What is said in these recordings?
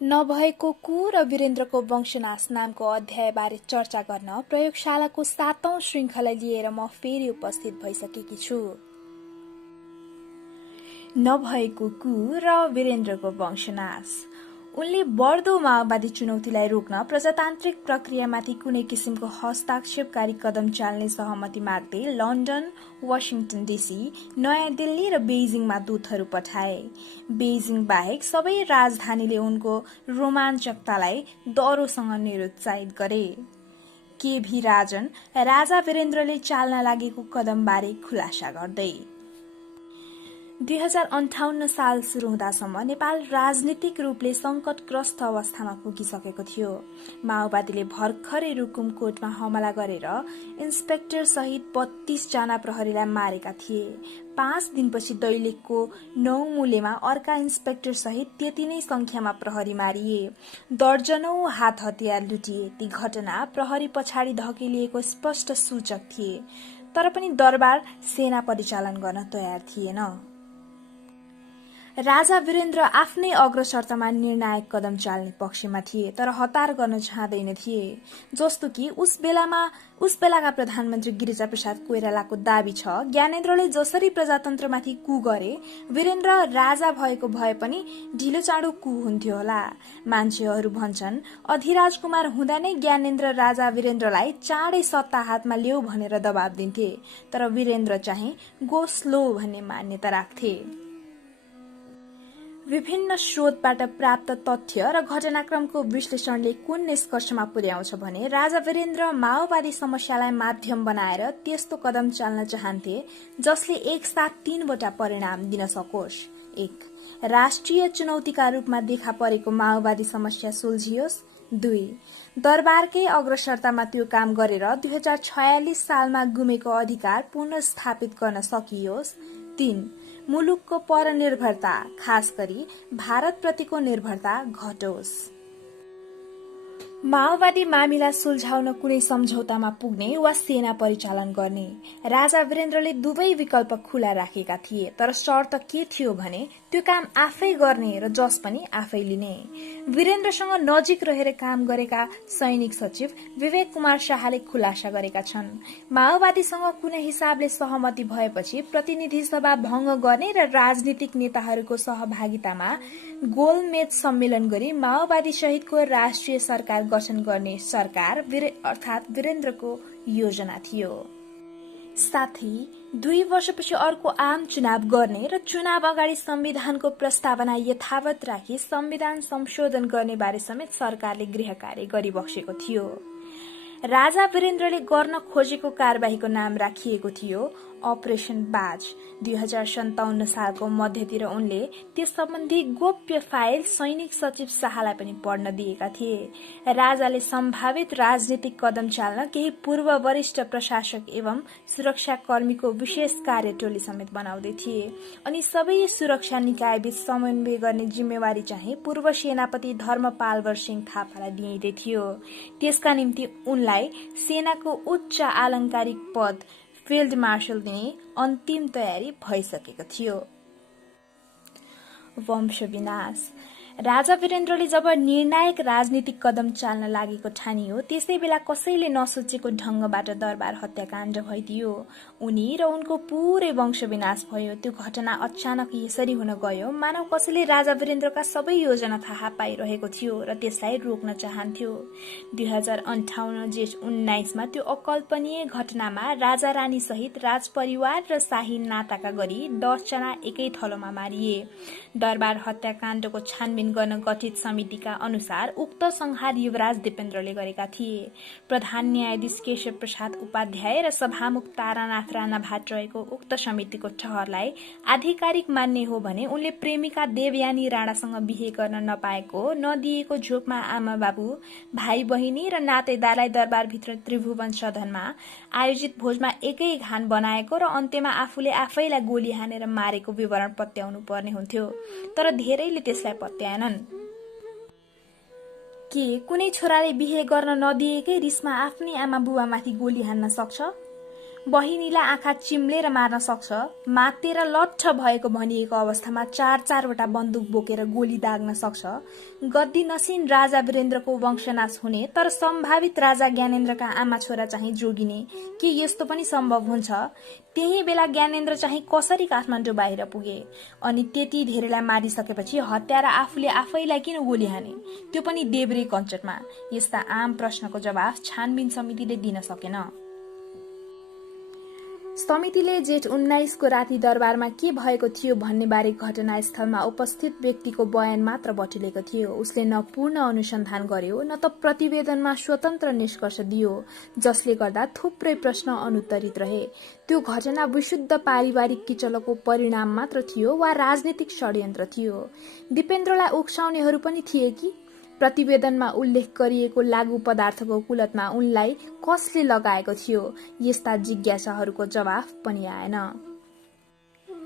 नभएको कु र वीरेन्द्रको वंशनाश नामको अध्यायबारे चर्चा गर्न प्रयोगशालाको 7औं श्रृङ्खला लिएर म फेरि उपस्थित भइसकेकी छु। नभएको कु र वीरेन्द्रको वंशनाश। उनले बढ्दो माओवादी चुनौतीलाई रोक्न प्रजातान्त्रिक प्रक्रियामाथि कुनै किसिमको हस्तक्षेपकारी कदम चाल्ने सहमति माग्दै लन्डन, वाशिंटन डीसी, नयाँ दिल्ली र बेजिङमा दूतहरू पठाए। बेजिङ बाहेक सबै राजधानीले उनको रोमाञ्चकतालाई डरोसँग निरुत्साहित गरे। केभी राजन राजा वीरेन्द्रले चाल्न लागेको कदमबारे खुलासा गर्दै 2058 साल सुरु हुँदासम्म नेपाल राजनीतिक रूपले संकटग्रस्त अवस्थामा पुगिसकेको थियो। माओवादीले भर्खरै रुकुमकोटमा हमला गरेर इन्सपेक्टर सहित 32 जना प्रहरीलाई मारेका थिए। 5 दिनपछि दैलेखको 9 मूलेमा अर्का इन्सपेक्टर सहित त्यति नै संख्यामा प्रहरी मारिए। दर्जनौं हात हतियार लुटिए। ती घटना प्रहरी पछाडि धकेलिएको स्पष्ट सूचक थिए। तर पनि दरबार सेना परिचालन गर्न तयार थिएन। राजा वीरेन्द्र आफ्नै अग्रसरतामा निर्णायक कदम चाल्ने पक्षमा थिए, तर हतार गर्न चाहँदैन थिए। जस्तो कि उस बेलाका प्रधानमन्त्री गिरिजाप्रसाद कोइरालाको दाबी छ, ज्ञानेन्द्रले जसरी प्रजातन्त्रमाथि कु गरे, वीरेन्द्र राजा भएको भए पनि ढिलो चाँडो कु हुन्थ्यो होला। मान्छेहरू भन्छन् अधिराज कुमार हुँदा नै ज्ञानेन्द्र राजा वीरेन्द्रलाई चाँडै सत्ता हातमा ल्याऊ भनेर दबाब दिन्थे, तर वीरेन्द्र चाहिँ गो स्लो भन्ने मान्यता राख्थे। विभिन्न स्रोतबाट प्राप्त तथ्य र घटनाक्रमको विश्लेषणले कुन निष्कर्षमा पुर्याउँछ भने राजा वीरेन्द्र माओवादी समस्यालाई माध्यम बनाएर त्यस्तो कदम चाल्न चाहन्थे जसले एकसाथ 3वटा परिणाम दिन सकोस्। 1. राष्ट्रिय चुनौतीका रूपमा देखा परेको माओवादी समस्या सुल्झियोस्। 2. दरबारकै अग्रसरतामा त्यो काम गरेर 2046 सालमा गुमेको अधिकार पुनर्स्थापित गर्न सकियोस्। 3. मुलुकको परनिर्भरता, खास गरी भारतप्रतिको निर्भरता घटोस्। माओवादी मामिला सुल्झाउन कुनै सम्झौतामा पुग्ने वा सेना परिचालन गर्ने। राजा वीरेन्द्रले दुवै विकल्प खुला राखेका थिए, तर शर्त के थियो भने त्यो काम आफै गर्ने र जस पनि आफै लिने। वीरेन्द्रसँग नजिक रहेर काम गरेका सैनिक सचिव विवेक कुमार शाहले खुलासा गरेका छन्। माओवादीसँग कुनै हिसाबले सहमति भएपछि प्रतिनिधि सभा भंग गर्ने र राजनीतिक नेताहरूको सहभागितामा गोलमेज सम्मेलन गरी माओवादी सहितको राष्ट्रिय सरकार गठन गर्ने सरकार अर्थात वीरेन्द्रको योजना थियो। साथै 2 वर्षपछि अर्को आम चुनाव गर्ने र चुनाव अगाडि संविधानको प्रस्तावना यथावत राखी संविधान संशोधन गर्ने बारे समेत सरकारले गृह कार्य गरिबक्सेको थियो। राजा वीरेन्द्रले गर्न खोजेको कारबाहीको नाम राखिएको थियो अपरेसन बाज। 2057 सालको मध्यतिर उनले त्यस सम्बन्धी गोप्य फाइल सैनिक सचिव शाहलाई पनि पढ्न दिएका थिए। राजाले सम्भावित राजनीतिक कदम चाल्न केही पूर्व वरिष्ठ प्रशासक एवं सुरक्षाकर्मीको विशेष कार्य टोली समेत बनाउँदै थिए अनि सबै सुरक्षा निकायबीच समन्वय गर्ने जिम्मेवारी चाहिँ पूर्व सेनापति धर्मपालवर सिंह थापालाई दिइदै थियो। त्यसका निम्ति उनलाई सेनाको उच्च आलङ्कारिक पद फिल्ड मार्शल दिने अन्तिम तयारी भइसकेको थियो। वंश विनाश। राजा वीरेन्द्रले जब निर्णायक राजनीतिक कदम चाल्न लागेको ठानियो त्यसै बेला कसैले नसोचेको ढंगबाट दरबार हत्याकाण्ड भइदियो। उनी र उनको पूरै वंश विनाश भयो। त्यो घटना अचानक यसरी हुन गयो मानव कसैले राजा वीरेन्द्रका सबै योजना थाहा पाइरहेको थियो र त्यसलाई रोक्न चाहन्थ्यो। 2058 जेठ 19 मा त्यो अकल्पनीय घटनामा राजा रानी सहित राजपरिवार र शाही नाताका गरी 10 जना एकै थलोमा मारिए। दरबार हत्याकाण्डको छानबिन गर्न गठित समितिका अनुसार उक्त संहार युवराज दिपेन्द्रले गरेका थिए। प्रधान न्यायाधीश केशव प्रसाद उपाध्याय र सभामुख तारानाथ राणा भाट रहेको उक्त समितिको ठहरलाई आधिकारिक मान्ने हो भने उनले प्रेमिका देवयानी राणासँग बिहे गर्न नपाएको, नदिएको झोकमा आमा बाबु, भाइ बहिनी र नातेदारलाई दरबारभित्र त्रिभुवन सदनमा आयोजित भोजमा एकै घान बनाएको र अन्त्यमा आफूले आफैलाई गोली हानेर मारेको विवरण पत्याउनु पर्ने हुन्थ्यो, तर धेरैले त्यसलाई पत्याएनन्। के कुनै छोराले बिहे गर्न नदिएकै रिसमा आफ्नै आमा बुबामाथि गोली हान्न सक्छ? बहिनीलाई आँखा चिम्लेर मार्न सक्छ, मातेर लट्ठ भएको भनिएको अवस्थामा 4-4वटा बन्दुक बोकेर गोली दाग्न सक्छ। गद्दी नसिन राजा वीरेन्द्रको वंशनाश हुने तर सम्भावित राजा ज्ञानेन्द्रका आमा छोरा चाहिँ जोगिने, के यस्तो पनि सम्भव हुन्छ? त्यही बेला ज्ञानेन्द्र चाहिँ कसरी काठमाडौँ बाहिर पुगे? अनि त्यति धेरैलाई मारिसकेपछि हत्यारा आफूले आफैलाई किन गोली हाने, त्यो पनि देब्रे कञ्चटमा? यस्ता आम प्रश्नको जवाफ छानबिन समितिले दिन सकेन। समितिले जेठ 19 को राति दरबारमा के भएको थियो भन्ने बारे घटनास्थलमा उपस्थित व्यक्तिको बयान मात्र बटुलेको थियो। उसले न पूर्ण अनुसन्धान गर्यो न त प्रतिवेदनमा स्वतन्त्र निष्कर्ष दियो, जसले गर्दा थुप्रै प्रश्न अनुत्तरित रहे। त्यो घटना विशुद्ध पारिवारिक किचलोको परिणाम मात्र थियो वा राजनीतिक षड्यन्त्र थियो? दिपेन्द्रलाई उक्साउनेहरू पनि थिए कि? प्रतिवेदनमा उल्लेख गरिएको लागू पदार्थको कुलतमा उनलाई कसले लगाएको थियो? यस्ता जिज्ञासाहरूको जवाफ पनि आएन।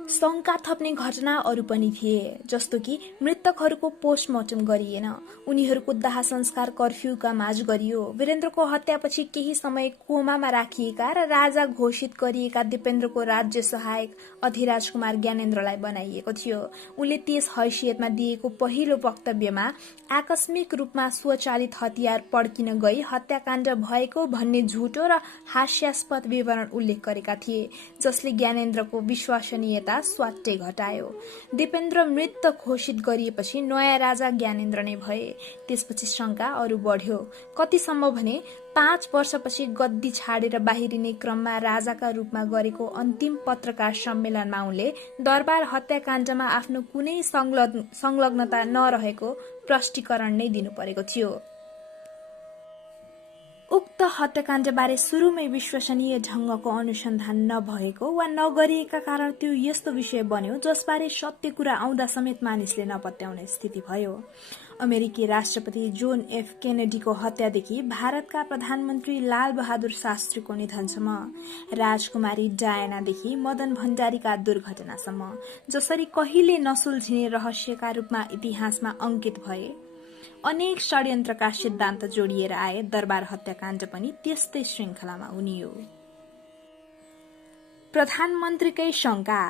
शंका थप्ने घटना अरू पनि थिए, जस्तो कि मृतकहरूको पोस्टमार्टम गरिएन, उनीहरूको दाह संस्कार कर्फ्यूका माझ गरियो, वीरेन्द्रको हत्यापछि केही समय कोमामा राखिएका र राजा घोषित गरिएका दिपेन्द्रको राज्य सहायक अधिराज कुमार ज्ञानेन्द्रलाई बनाइएको थियो। उनले त्यस हैसियतमा दिएको पहिलो वक्तव्यमा आकस्मिक रूपमा स्वचालित हतियार पड्किन गई हत्याकाण्ड भएको भन्ने झुटो र हास्यास्पद विवरण उल्लेख गरेका थिए, जसले ज्ञानेन्द्रको विश्वसनीयता स्वाट्टै घटायो। दिपेन्द्र मृत घोषित गरिएपछि नयाँ राजा ज्ञानेन्द्र नै भए। त्यसपछि शंका अरू बढ्यो, कतिसम्म भने 5 वर्षपछि गद्दी छाडेर बाहिरिने क्रममा राजाका रूपमा गरेको अन्तिम पत्रकार सम्मेलनमा उनले दरबार हत्याकाण्डमा आफ्नो कुनै संलग्नता नरहेको प्रष्टीकरण नै दिनु परेको थियो। उक्त हत्याकाण्डबारे सुरुमै विश्वसनीय ढंगको अनुसन्धान नभएको वा नगरिएका कारण त्यो यस्तो विषय बन्यो जसबारे सत्य कुरा आउँदा समेत मानिसले नपत्याउने स्थिति भयो। अमेरिकी राष्ट्रपति जोन एफ केनेडीको हत्यादेखि भारतका प्रधानमन्त्री लाल बहादुर शास्त्रीको निधनसम्म, राजकुमारी डायनादेखि मदन भण्डारीका दुर्घटनासम्म जसरी कहिले नसुल्झिने रहस्यका रूपमा इतिहासमा अंकित भए, अनेक षड्यन्त्रका सिद्धान्त जोडिएर आए। दरबार हत्याकाण्ड पनि त्यस्तै श्रृंखलामा उनियो। प्रधानमन्त्रीकै शंका,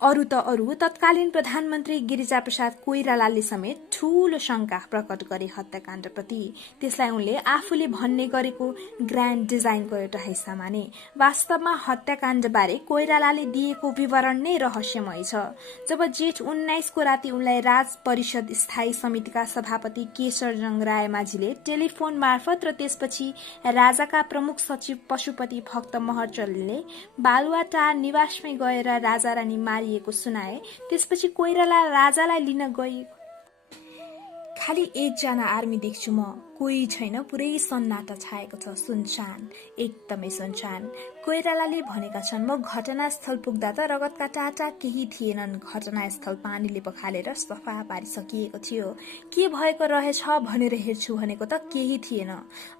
अरू त अरू, तत्कालीन प्रधानमन्त्री गिरिजाप्रसाद कोइरालाले समेत ठूलो शंका प्रकट गरे हत्याकाण्डप्रति। त्यसलाई उनले आफूले भन्ने गरेको ग्रान्ड डिजाइनको एउटा हिस्सा माने। वास्तवमा हत्याकाण्डबारे कोइरालाले दिएको विवरण नै रहस्यमय छ। जब जेठ 19 को राति उनलाई राज परिषद स्थायी समितिका सभापति केशरजंग रायमाझीले टेलिफोन मार्फत र त्यसपछि राजाका प्रमुख सचिव पशुपति भक्त महर्जनले बालुवाटार निवासमै गएर राजा रानी मारिएको सुनाए, त्यसपछि कोइराला राजालाई लिन गए। खाली एकजना आर्मी देख्छु म, कोही छैन, पुरै सन्नाटा छाएको छ, सुनसान, एकदमै सुनसान। कोइरालाले भनेका छन्, म घटनास्थल पुग्दा त रगतका टाटा केही थिएनन्। घटनास्थल पानीले पखालेर सफा पारिसकिएको थियो। के भएको रहेछ भनेर हेर्छु भनेको त केही थिएन।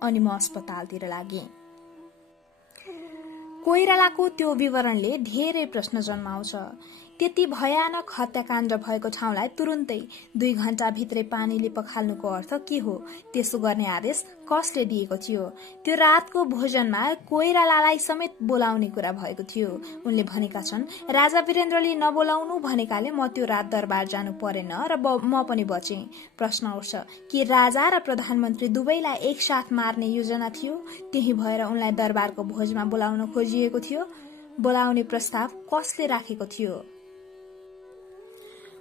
अनि म अस्पतालतिर लागे। कोइरालाको त्यो विवरणले धेरै प्रश्न जन्माउँछ। त्यति भयानक हत्याकाण्ड भएको ठाउँलाई तुरुन्तै 2 घण्टा भित्रै पानीले पखाल्नुको अर्थ के हो? त्यसो गर्ने आदेश कसले दिएको थियो? त्यो रातको भोजनमा कोइरालालाई समेत बोलाउने कुरा भएको थियो। उनले भनेका छन्, राजा वीरेन्द्रले नबोलाउनु भनेकाले म त्यो रात दरबार जानु परेन र म पनि बचे। प्रश्न उठ्छ, के राजा र प्रधानमन्त्री दुवैलाई एकसाथ मार्ने योजना थियो? त्यही भएर उनलाई दरबारको भोजमा बोलाउन खोजिएको थियो? बोलाउने प्रस्ताव कसले राखेको थियो?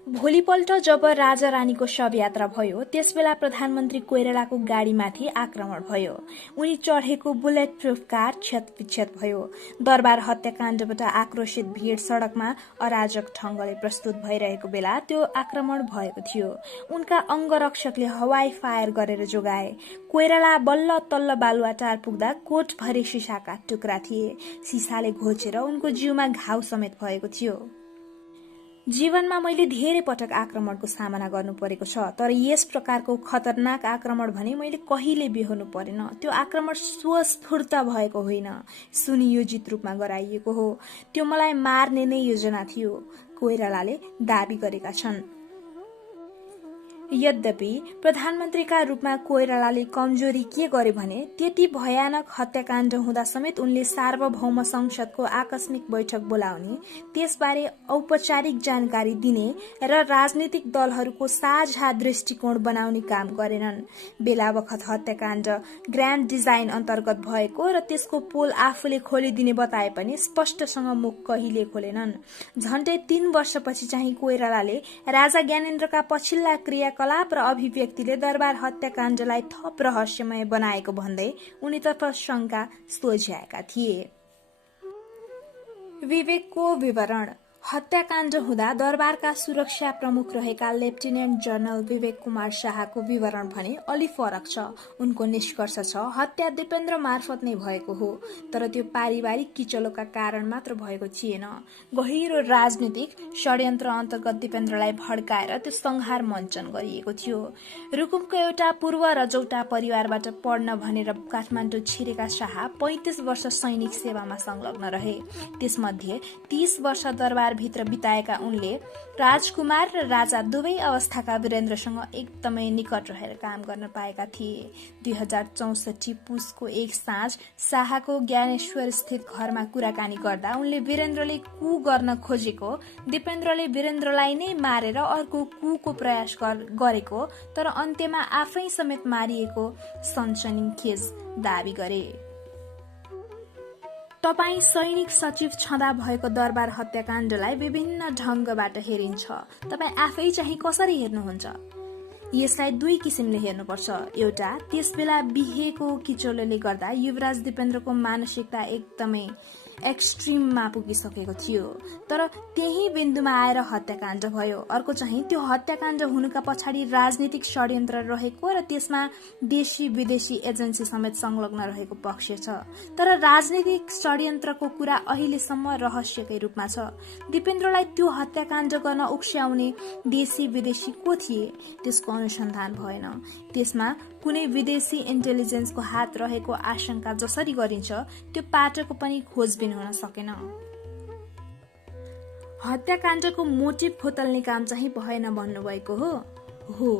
भोलिपल्ट जब राजा रानीको शवयात्रा भयो, त्यसबेला प्रधानमन्त्री कोइरालाको गाडीमाथि आक्रमण भयो। उनी चढेको बुलेट प्रुफ कार क्षतविक्षत भयो। दरबार हत्याकाण्डबाट आक्रोशित भीड़ सड़कमा अराजक ढंगले प्रस्तुत भइरहेको बेला त्यो आक्रमण भएको थियो। उनका अंगरक्षकले हवाई फायर गरेर जोगाए। कोइराला बल्ल तल्ल बालुवाटार पुग्दा कोटभरि सिसाका टुक्रा थिए। सिसाले घोचेर उनको जिउमा घाउ समेत भएको थियो। जीवनमा मैले धेरै पटक आक्रमणको सामना गर्नु परेको छ, तर यस प्रकारको खतरनाक आक्रमण भने मैले कहिले बिहोर्नु परेन। त्यो आक्रमण स्वस्फूर्त भएको होइन, सुनियोजित रूपमा गराइएको हो। त्यो मलाई मार्ने नै योजना थियो, कोइरालाले दाबी गरेका छन्। यद्यपि प्रधानमन्त्रीका रूपमा कोइरालाले कमजोरी के गरे भने त्यति भयानक हत्याकाण्ड हुँदा समेत उनले सार्वभौम संसदको आकस्मिक बैठक बोलाउने, त्यसबारे औपचारिक जानकारी दिने र राजनीतिक दलहरूको साझा दृष्टिकोण बनाउने काम गरेनन्। बेला बखत हत्याकाण्ड ग्रान्ड डिजाइन अन्तर्गत भएको र त्यसको पोल आफूले खोलिदिने बताए पनि स्पष्टसँग मुख कहिले खोलेनन्। झण्डै 3 वर्षपछि चाहिँ कोइरालाले राजा ज्ञानेन्द्रका पछिल्ला क्रियाकलाप र अभिव्यक्तिले दरबार हत्याकाण्डलाई थप रहस्यमय बनाएको भन्दै उनीतर्फ शंका सोझ्याएका थिए। विवेकको विवरण। हत्याकाण्ड हुँदा दरबारका सुरक्षा प्रमुख रहेका लेफ्टिनेन्ट जनरल विवेक कुमार शाहको विवरण भने अलि फरक छ। उनको निष्कर्ष छ हत्या दिपेन्द्र मार्फत नै भएको हो, तर त्यो पारिवारिक किचलोका कारण मात्र भएको थिएन। गहिरो राजनीतिक षड्यन्त्र अन्तर्गत दिपेन्द्रलाई भड्काएर त्यो संहार मञ्चन गरिएको थियो। रुकुमको एउटा पूर्व रजौटा परिवारबाट पढ्न भनेर काठमाडौँ छिरेका शाह 35 वर्ष सैनिक सेवामा संलग्न रहे। त्यसमध्ये 30 वर्ष दरबार भित्र बिताएका उनले राजकुमार र राजा दुवै अवस्थाका वीरेन्द्रसँग एकदमै निकट रहेर काम गर्न पाएका थिए। 2064 पुसको एक साँझ शाहको ज्ञानेश्वर स्थित घरमा कुराकानी गर्दा उनले वीरेन्द्रले कु गर्न खोजेको, दिपेन्द्रले वीरेन्द्रलाई नै मारेर अर्को कुको प्रयास गरेको तर अन्त्यमा आफै समेत मारिएको सनसनीखेज दावी गरे। तपाई सैनिक सचिव छँदा भएको दरबार हत्याकाण्डलाई विभिन्न ढंगबाट हेरिन्छ। तपाई आफै चाहिँ कसरी हेर्नुहुन्छ? यसलाई 2 किसिमले हेर्नुपर्छ। एउटा, त्यसबेला बिहेको किचलोले गर्दा युवराज दिपेन्द्रको मानसिकता एकदमै एक्सट्रिममा पुगिसकेको थियो, तर त्यही बिन्दुमा आएर हत्याकाण्ड भयो। अर्को चाहिँ त्यो हत्याकाण्ड हुनुका पछाडि राजनीतिक षड्यन्त्र रहेको र त्यसमा देशी विदेशी एजेन्सी समेत संलग्न रहेको पक्ष छ। तर राजनीतिक षड्यन्त्रको कुरा अहिलेसम्म रहस्यकै रूपमा छ। दिपेन्द्रलाई त्यो हत्याकाण्ड गर्न उक्स्याउने देशी विदेशी को थिए, त्यसको अनुसन्धान भएन। त्यसमा कुनै विदेशी इन्टेलिजेन्सको हात रहेको आशंका जसरी गरिन्छ त्यो पाटोको पनि खोजबिन हुन सकेन। हत्याकाण्डको मोटिभ खोतल्ने काम चाहिँ भएन भन्नुभएको हो।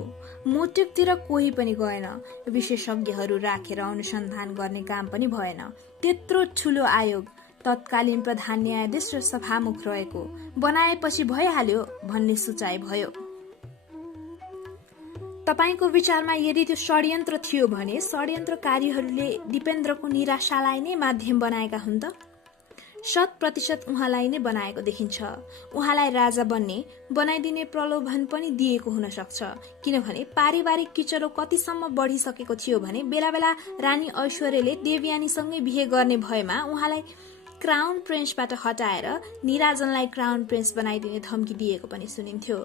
मोटिभतिर कोही पनि गएन। विशेषज्ञहरू राखेर अनुसन्धान गर्ने काम पनि भएन। त्यत्रो ठूलो आयोग, तत्कालीन प्रधान न्यायाधीश र सभामुख रहेको बनाएपछि भइहाल्यो भन्ने सोचाइ भयो। तपाईको विचारमा यदि त्यो षड्यन्त्र थियो भने षड्यन्त्रकारीहरूले दिपेन्द्रको निराशालाई नै माध्यम बनाएका हुन् त? 100% उहाँलाई नै बनाएको देखिन्छ। उहाँलाई राजा बन्ने बनाइदिने प्रलोभन पनि दिएको हुन सक्छ, किनभने पारिवारिक किचलो कतिसम्म बढिसकेको थियो भने बेला बेला रानी ऐश्वर्यले देवयानीसँगै बिहे गर्ने भएमा उहाँलाई क्राउन प्रिन्सबाट हटाएर निराजनलाई क्राउन प्रिन्स बनाइदिने धम्की दिएको पनि सुनिन्थ्यो।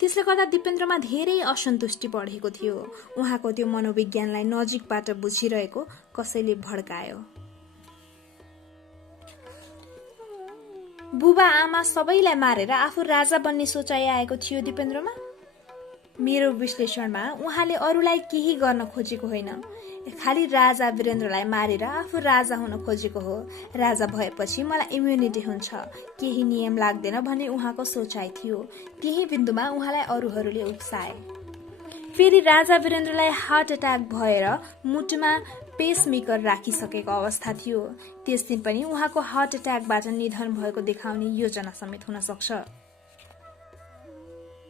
त्यसले गर्दा दिपेन्द्रमा धेरै असन्तुष्टि बढेको थियो। उहाँको त्यो मनोविज्ञानलाई नजिकबाट बुझिरहेको कसैले भड्कायो। बुबा आमा सबैलाई मारेर आफू राजा बन्ने सोचाइ आएको थियो दिपेन्द्रमा। मेरो विश्लेषणमा उहाँले अरूलाई केही गर्न खोजेको होइन, खालि राजा वीरेन्द्रलाई मारेर आफू राजा हुन खोजेको हो। राजा भएपछि मलाई इम्युनिटी हुन्छ, केही नियम लाग्दैन भन्ने उहाँको सोचाइ थियो। त्यही बिन्दुमा उहाँलाई अरूहरूले उक्साए। फेरि राजा वीरेन्द्रलाई हार्ट एट्याक भएर मुटुमा पेसमेकर राखिसकेको अवस्था थियो। त्यस दिन पनि उहाँको हार्ट एट्याकबाट निधन भएको देखाउने योजना समेत हुन सक्छ।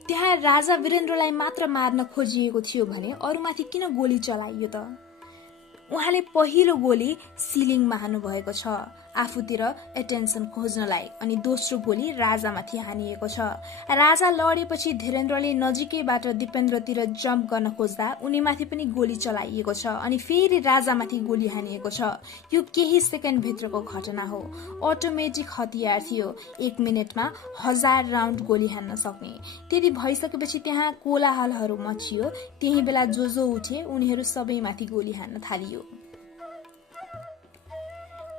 त्यहाँ राजा वीरेन्द्रलाई मात्र मार्न खोजिएको थियो भने अरूमाथि किन गोली चलाइयो त? उहाँले पहिलो गोली सिलिङमा हान्नुभएको छ आफूतिर एटेन्सन खोज्नलाई, अनि दोस्रो गोली राजामाथि हानिएको छ। राजा लडेपछि धीरेन्द्रले नजिकैबाट दिपेन्द्रतिर जम्प गर्न खोज्दा उनीमाथि पनि गोली चलाइएको छ, अनि फेरि राजामाथि गोली हानिएको छ। यो केही सेकेन्ड भित्रको घटना हो। अटोमेटिक हतियार थियो, 1 मिनेटमा 1000 राउन्ड गोली हान्न सक्ने। त्यति भइसकेपछि त्यहाँ कोलाहलहरू मचियो। त्यही बेला जो उठे उनीहरू सबैमाथि गोली हान्न थालियो।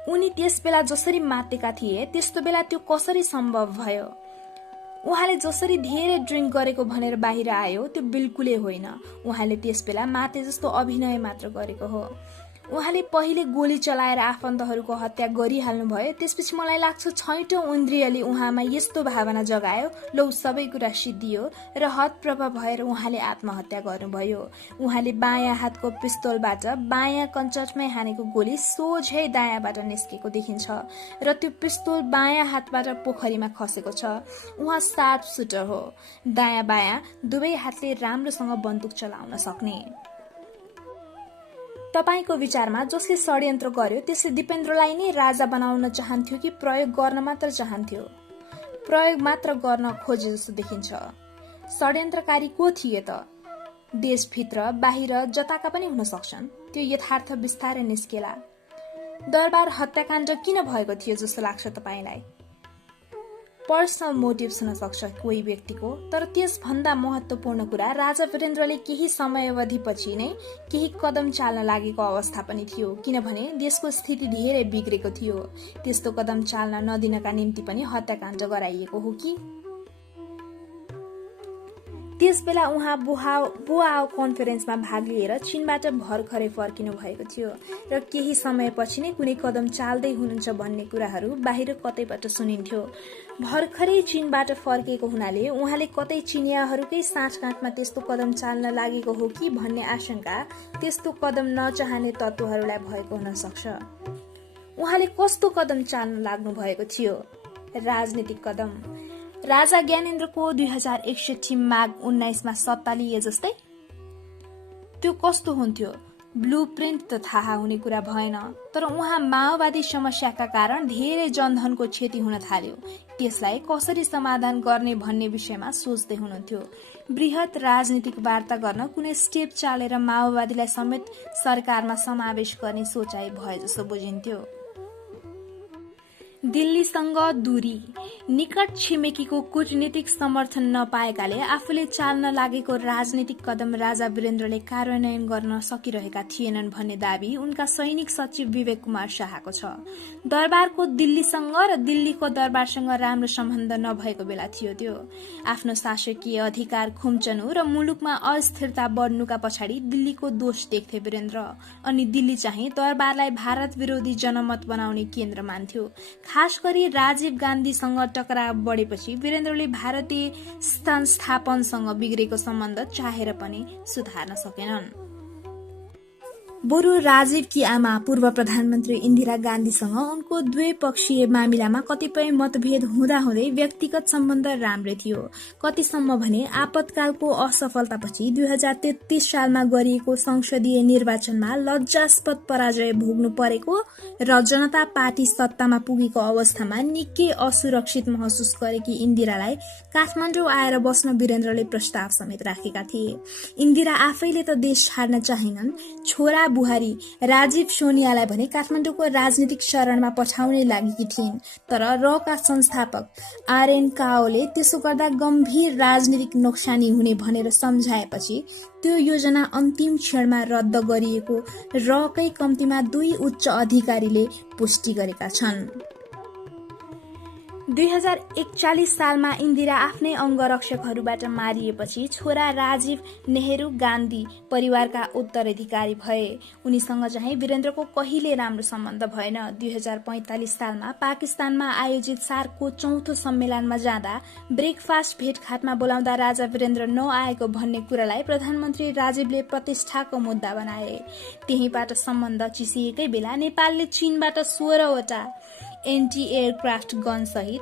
उनी त्यस बेला जसरी मातेका थिए त्यस्तो बेला त्यो कसरी सम्भव भयो? उहाँले जसरी धेरै ड्रिङ्क गरेको भनेर बाहिर आयो त्यो बिल्कुलै होइन। उहाँले त्यस बेला माते जस्तो अभिनय मात्र गरेको हो। उहाँले पहिले गोली चलाएर आफन्तहरूको हत्या गरिहाल्नुभयो। त्यसपछि मलाई लाग्छ छैटौं इन्द्रियले उहाँमा यस्तो भावना जगायो, लौ सबै कुरा सिद्धियो र हतप्रभ भएर उहाँले आत्महत्या गर्नुभयो। उहाँले बायाँ हातको पिस्तोलबाट बायाँ कञ्चटमै हानेको गोली सोझै दायाँबाट निस्केको देखिन्छ र त्यो पिस्तोल बायाँ हातबाट पोखरीमा खसेको छ। उहाँ सार्प सुटर हो, दायाँ बायाँ दुवै हातले राम्रोसँग बन्दुक चलाउन सक्ने। तपाईको विचारमा जसले षड्यन्त्र गर्यो त्यसले दिपेन्द्रलाई नै राजा बनाउन चाहन्थ्यो कि प्रयोग गर्न मात्र चाहन्थ्यो? प्रयोग मात्र गर्न खोजे जस्तो देखिन्छ। षड्यन्त्रकारी को थिए त? देशभित्र बाहिर जताका पनि हुन सक्छन्। त्यो यथार्थ बिस्तारै निस्केला। दरबार हत्याकाण्ड किन भएको थियो जस्तो लाग्छ तपाईलाई? पर्सनल मोटिभ्स हुन सक्छ कोही व्यक्तिको, तर त्यसभन्दा महत्त्वपूर्ण कुरा राजा वीरेन्द्रले केही समयावधिपछि नै केही कदम चाल्न लागेको अवस्था पनि थियो, किनभने देशको स्थिति धेरै बिग्रेको थियो। त्यस्तो कदम चाल्न नदिनका निम्ति पनि हत्याकाण्ड गराइएको हो कि? त्यसबेला उहाँ बोआओ कन्फरेन्समा भाग लिएर चीनबाट भर्खरै फर्किनु भएको थियो र केही समयपछि नै कुनै कदम चाल्दै हुनुहुन्छ भन्ने कुराहरू बाहिर कतैबाट सुनिन्थ्यो। भर्खरै चीनबाट फर्केको हुनाले उहाँले कतै चिनियाहरूकै साँठगाँठमा त्यस्तो कदम चाल्न लागेको हो कि भन्ने आशंका त्यस्तो कदम नचाहने तत्त्वहरूलाई भएको हुन सक्छ। उहाँले कस्तो कदम चाल्न लाग्नु भएको थियो? राजनीतिक कदम। राजा ज्ञानेन्द्रको 2061 माघ 19मा सत्ता लिए जस्तै? त्यो कस्तो हुन्थ्यो? ब्लुप्रिन्ट त थाहा हुने कुरा भएन, तर उहाँ माओवादी समस्याका कारण धेरै जनधनको क्षति हुन थाल्यो। त्यसलाई कसरी समाधान गर्ने भन्ने विषयमा सोच्दै हुनुहुन्थ्यो। बृहत राजनीतिक वार्ता गर्न कुनै स्टेप चालेर माओवादीलाई समेत सरकारमा समावेश गर्ने सोचाइ भए जस्तो बुझिन्थ्यो। दिल्लीसँग दूरी। निकट छिमेकीको कूटनीतिक समर्थन नपाएकाले आफूले चाल्न लागेको राजनीतिक कदम राजा वीरेन्द्रले कार्यान्वयन गर्न सकिरहेका थिएनन् भन्ने दाबी उनका सैनिक सचिव विवेक कुमार शाहको छ। दरबारको दिल्लीसँग र दिल्लीको दरबारसँग राम्रो सम्बन्ध नभएको बेला थियो त्यो। आफ्नो शासकीय अधिकार खुम्चनु र मुलुकमा अस्थिरता बढ्नुका पछाडि दिल्लीको दोष देख्थे वीरेन्द्र, अनि दिल्ली चाहिँ दरबारलाई भारत विरोधी जनमत बनाउने केन्द्र मान्थ्यो। खास गरी राजीव गान्धीसँग टकराव बढेपछि वीरेन्द्रले भारतीय संस्थापनसँग बिग्रेको सम्बन्ध चाहेर पनि सुधार्न सकेनन्। बरु राजीवकी आमा पूर्व प्रधानमन्त्री इन्दिरा गान्धीसँग उनको द्विपक्षीय मामिलामा कतिपय मतभेद हुँदाहुँदै व्यक्तिगत सम्बन्ध राम्रै थियो। कतिसम्म भने आपतकालको असफलतापछि 2033 सालमा गरिएको संसदीय निर्वाचनमा लज्जास्पद पराजय भोग्नु परेको र जनता पार्टी सत्तामा पुगेको अवस्थामा निकै असुरक्षित महसुस गरेकी इन्दिरालाई काठमाडौँ आएर बस्न वीरेन्द्रले प्रस्ताव समेत राखेका थिए। इन्दिरा आफैले त देश छाड्न चाहेनन्, छोरा बुहारी राजीव सोनियालाई भने काठमाडौँको राजनीतिक शरणमा पठाउनै लागेकी थिइन्, तर रका संस्थापक आरएन काओले त्यसो गर्दा गम्भीर राजनीतिक नोक्सानी हुने भनेर सम्झाएपछि त्यो योजना अन्तिम क्षणमा रद्द गरिएको रकै कम्तीमा 2 उच्च अधिकारीले पुष्टि गरेका छन्। 2041 सालमा इन्दिरा आफ्नै अंगरक्षकहरूबाट मारिएपछि छोरा राजीव नेहरू गान्धी परिवारका उत्तराधिकारी भए। उनीसँग चाहिँ वीरेन्द्रको कहिले राम्रो सम्बन्ध भएन। 2045 सालमा पाकिस्तानमा आयोजित सार्कको 4थो सम्मेलनमा जाँदा ब्रेकफास्ट भेटघाटमा बोलाउँदा राजा वीरेन्द्र नआएको भन्ने कुरालाई प्रधानमन्त्री राजीवले प्रतिष्ठाको मुद्दा बनाए। त्यहीबाट सम्बन्ध चिसिएकै बेला नेपालले चीनबाट 16वटा एन्टी एयरक्राफ्ट गन सहित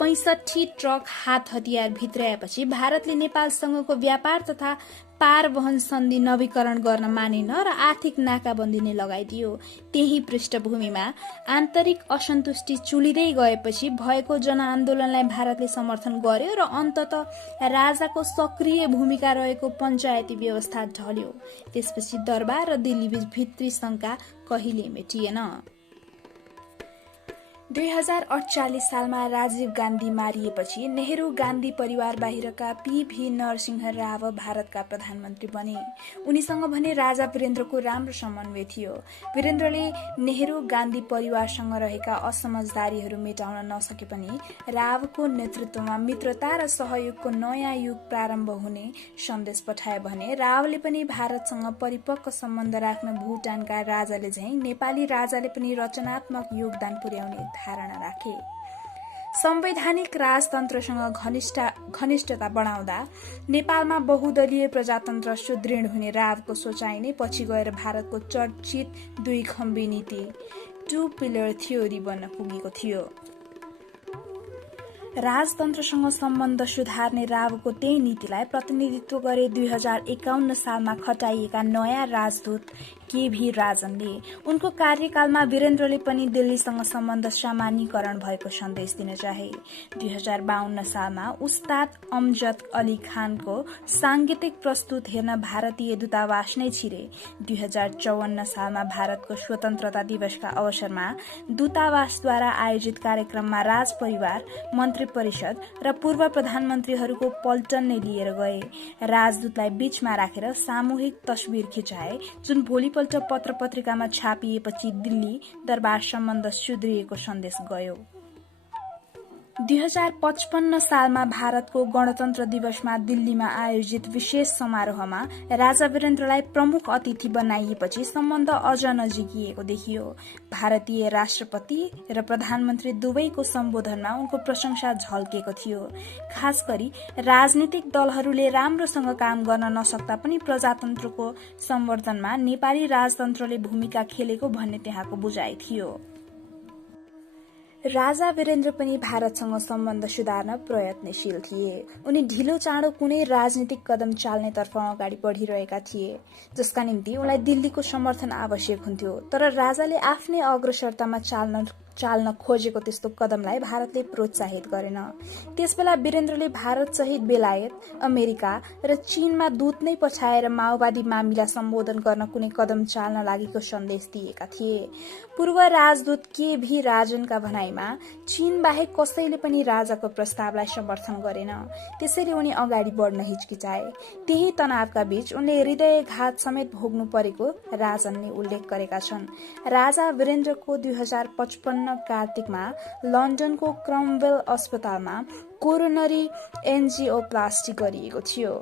65 ट्रक हात हतियार भित्राएपछि भारतले नेपालसँगको व्यापार तथा पार वहन सन्धि नवीकरण गर्न मानेन र आर्थिक नाकाबन्दी नै लगाइदियो। त्यही पृष्ठभूमिमा आन्तरिक असन्तुष्टि चुलिँदै गएपछि भएको जनआन्दोलनलाई भारतले समर्थन गर्यो र अन्ततः राजाको सक्रिय भूमिका रहेको पञ्चायती व्यवस्था ढल्यो। त्यसपछि दरबार र दिल्लीबीच भित्री शंका कहिले मेटिएन। 2048 सालमा राजीव गान्धी मारिएपछि नेहरू गान्धी परिवार बाहिरका पी.भी. नरसिंह राव भारतका प्रधानमन्त्री बने। उनीसँग भने राजा वीरेन्द्रको राम्रो समन्वय थियो। वीरेन्द्रले नेहरू गान्धी परिवारसँग रहेका असमझदारीहरू मेटाउन नसके पनि रावको नेतृत्वमा मित्रता र सहयोगको नयाँ युग प्रारम्भ हुने सन्देश पठाए भने रावले पनि भारतसँग परिपक्व सम्बन्ध राख्न भुटानका राजाले झैं नेपाली राजाले पनि रचनात्मक योगदान पुर्याउने धारणा राखे। संवैधानिक राजतन्त्रसँग घनिष्ठता बढाउँदा नेपालमा बहुदलीय प्रजातन्त्र सुदृढ हुने रावको सोचाइ नै पछि गएर भारतको चर्चित दुई खम्बी नीति 2 पिलर थ्योरी बन्न पुगेको थियो। राजतन्त्रसँग सम्बन्ध सुधार्ने रावको त्यही नीतिलाई प्रतिनिधित्व गरे 2051 सालमा खटाइएका नयाँ राजदूत के.भी. राजनले। उनको कार्यकालमा वीरेन्द्रले पनि दिल्लीसँग सम्बन्ध सामान्यीकरण भएको सन्देश दिन चाहे। 2052 सालमा उस्ताद अमजद अली खानको सांगीतिक प्रस्तुत हेर्न भारतीय दूतावास नै छिरे। 2054 सालमा भारतको स्वतन्त्रता दिवसका अवसरमा दूतावासद्वारा आयोजित कार्यक्रममा राजपरिवार, मन्त्री परिषद र पूर्व प्रधानमन्त्रीहरूको पल्टन नै लिएर गए। राजदूतलाई बीचमा राखेर सामूहिक तस्बिर खिचाए, जुन भोलिपल्ट पत्र पत्रिकामा छापिएपछि दिल्ली दरबार सम्बन्ध सुध्रिएको सन्देश गयो। 2055 सालमा भारतको गणतन्त्र दिवसमा दिल्लीमा आयोजित विशेष समारोहमा राजा वीरेन्द्रलाई प्रमुख अतिथि बनाइएपछि सम्बन्ध अझ नजिकिएको देखियो। भारतीय राष्ट्रपति र प्रधानमन्त्री दुवैको सम्बोधनमा उनको प्रशंसा झल्केको थियो। खास गरी राजनीतिक दलहरूले राम्रोसँग काम गर्न नसक्दा पनि प्रजातन्त्रको सम्वर्धनमा नेपाली राजतन्त्रले भूमिका खेलेको भन्ने त्यहाँको बुझाइ थियो। राजा वीरेन्द्र पनि भारतसँग सम्बन्ध सुधार्न प्रयत्नशील थिए। उनी ढिलो चाँडो कुनै राजनीतिक कदम चाल्नेतर्फ अगाडि बढिरहेका थिए, जसका निम्ति उनलाई दिल्लीको समर्थन आवश्यक हुन्थ्यो। तर राजाले आफ्नै अग्रसरतामा चाल्न खोजेको त्यस्तो कदमलाई भारतले प्रोत्साहित गरेन। त्यसबेला वीरेन्द्रले भारतसहित बेलायत, अमेरिका र चीनमा दूत नै पठाएर माओवादी मामिला सम्बोधन गर्न कुनै कदम चाल्न लागेको सन्देश दिएका थिए। पूर्व राजदूत के.भी. राजनका भनाइमा चीन बाहेक कसैले पनि राजाको प्रस्तावलाई समर्थन गरेन। त्यसैले उनी अगाडि बढ्न हिचकिचाए। त्यही तनावका बीच उनले हृदयघात समेत भोग्नु परेको राजनले उल्लेख गरेका छन्। राजा वीरेन्द्रको 2055 कार्तिकमा लन्डनको क्रमवेल अस्पतालमा कोरोनरी एन्जियोप्लास्टी गरिएको थियो।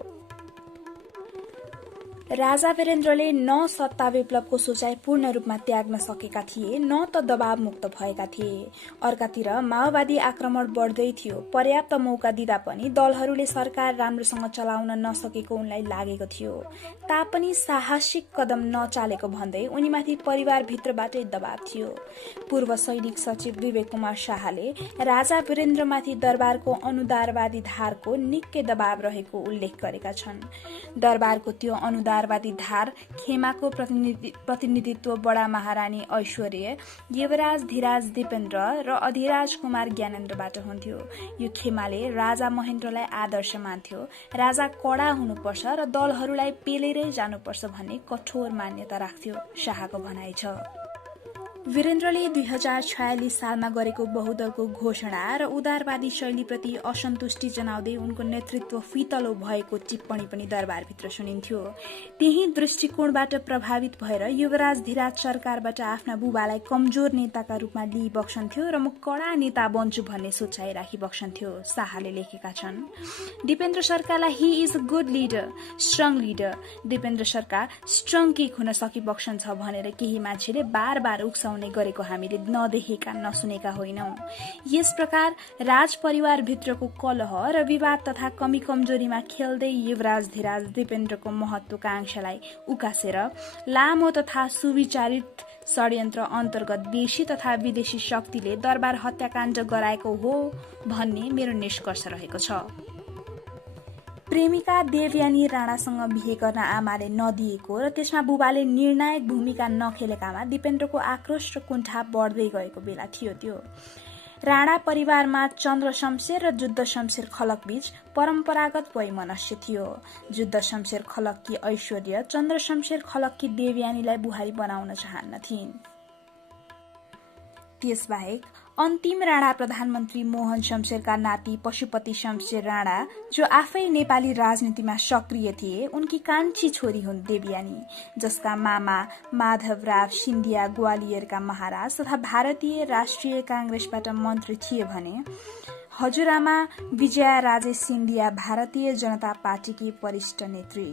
राजा वीरेन्द्रले न सत्ता विप्लवको सोचाइ पूर्ण रूपमा त्याग्न सकेका थिए, न त दबावमुक्त भएका थिए। अर्कातिर माओवादी आक्रमण बढ्दै थियो। पर्याप्त मौका दिँदा पनि दलहरूले सरकार राम्रोसँग चलाउन नसकेको उनलाई लागेको थियो। तापनि साहसिक कदम नचालेको भन्दै उनीमाथि परिवारभित्रबाटै दबाव थियो। पूर्व सैनिक सचिव विवेक कुमार शाहले राजा वीरेन्द्रमाथि दरबारको अनुदारवादी धारको निकै दबाव रहेको उल्लेख गरेका छन्। दरबारको त्यो अनुदारवादी धार खेमाको प्रतिनिधित्व बडा महारानी ऐश्वर्य, युवराज धीराज दीपेन्द्र र अधिराज कुमार ज्ञानेन्द्रबाट हुन्थ्यो। यो खेमाले राजा महेन्द्रलाई आदर्श मान्थ्यो। राजा कडा हुनुपर्छ र दलहरूलाई पेलेरै जानुपर्छ भन्ने कठोर मान्यता राख्थ्यो, शाहको भनाइ छ। वीरेन्द्रले 2046 सालमा गरेको बहुदलको घोषणा र उदारवादी शैलीप्रति असन्तुष्टि जनाउँदै उनको नेतृत्व फितलो भएको टिप्पणी पनि दरबारभित्र सुनिन्थ्यो। त्यही दृष्टिकोणबाट प्रभावित भएर युवराज धीराज सरकारबाट आफ्ना बुबालाई कमजोर नेताका रूपमा लिइबक्सन्थ्यो र म कडा नेता बन्छु भन्ने सोचाइ राखिबक्सन्थ्यो, शाहले लेखेका छन्। दीपेन्द्र सरकारलाई he is a good leader, strong leader. Dipendra Sarkar strong kick हुन सकिबक्सन्छ भनेर केही मान्छेले बार बार उक्साउने गरेको हामीले नदेखेका नसुनेका होइनौं। यस प्रकार राज परिवारभित्रको कलह र विवाद तथा कमी कमजोरीमा खेल्दै युवराज धीराज दीपेन्द्रको महत्वाकांक्षालाई उकासेर लामो तथा सुविचारित षड्यन्त्र अन्तर्गत देशी तथा विदेशी शक्तिले दरबार हत्याकाण्ड गराएको हो भन्ने मेरो निष्कर्ष रहेको छ। प्रेमिका देवयानी राणासँग बिहे गर्न आमाले नदिएको र त्यसमा बुबाले निर्णायक भूमिका नखेलेकामा दीपेन्द्रको आक्रोश र कुण्ठा बढ्दै गएको बेला थियो त्यो। राणा परिवारमा चन्द्र शमशेर र जुद्ध शमशेर खलक बीच परम्परागत वैमनस्य थियो। जुद्ध शमशेर खलककी ऐश्वर्य चन्द्र शमशेर खलककी देवयानीलाई बुहारी बनाउन चाहन्नथिन्। त्यसबाहेक अन्तिम राणा प्रधानमन्त्री मोहन शमशेरका नाति पशुपति शमशेर राणा, जो आफै नेपाली राजनीतिमा सक्रिय थिए, उनकी कान्छी छोरी हुन् देवयानी, जसका मामा माधवराव सिन्धिया ग्वालियरका महाराज तथा भारतीय राष्ट्रिय कांग्रेसबाट मन्त्री थिए भने हजुरआमा विजया राजे सिन्धिया भारतीय जनता पार्टीकी वरिष्ठ नेत्री।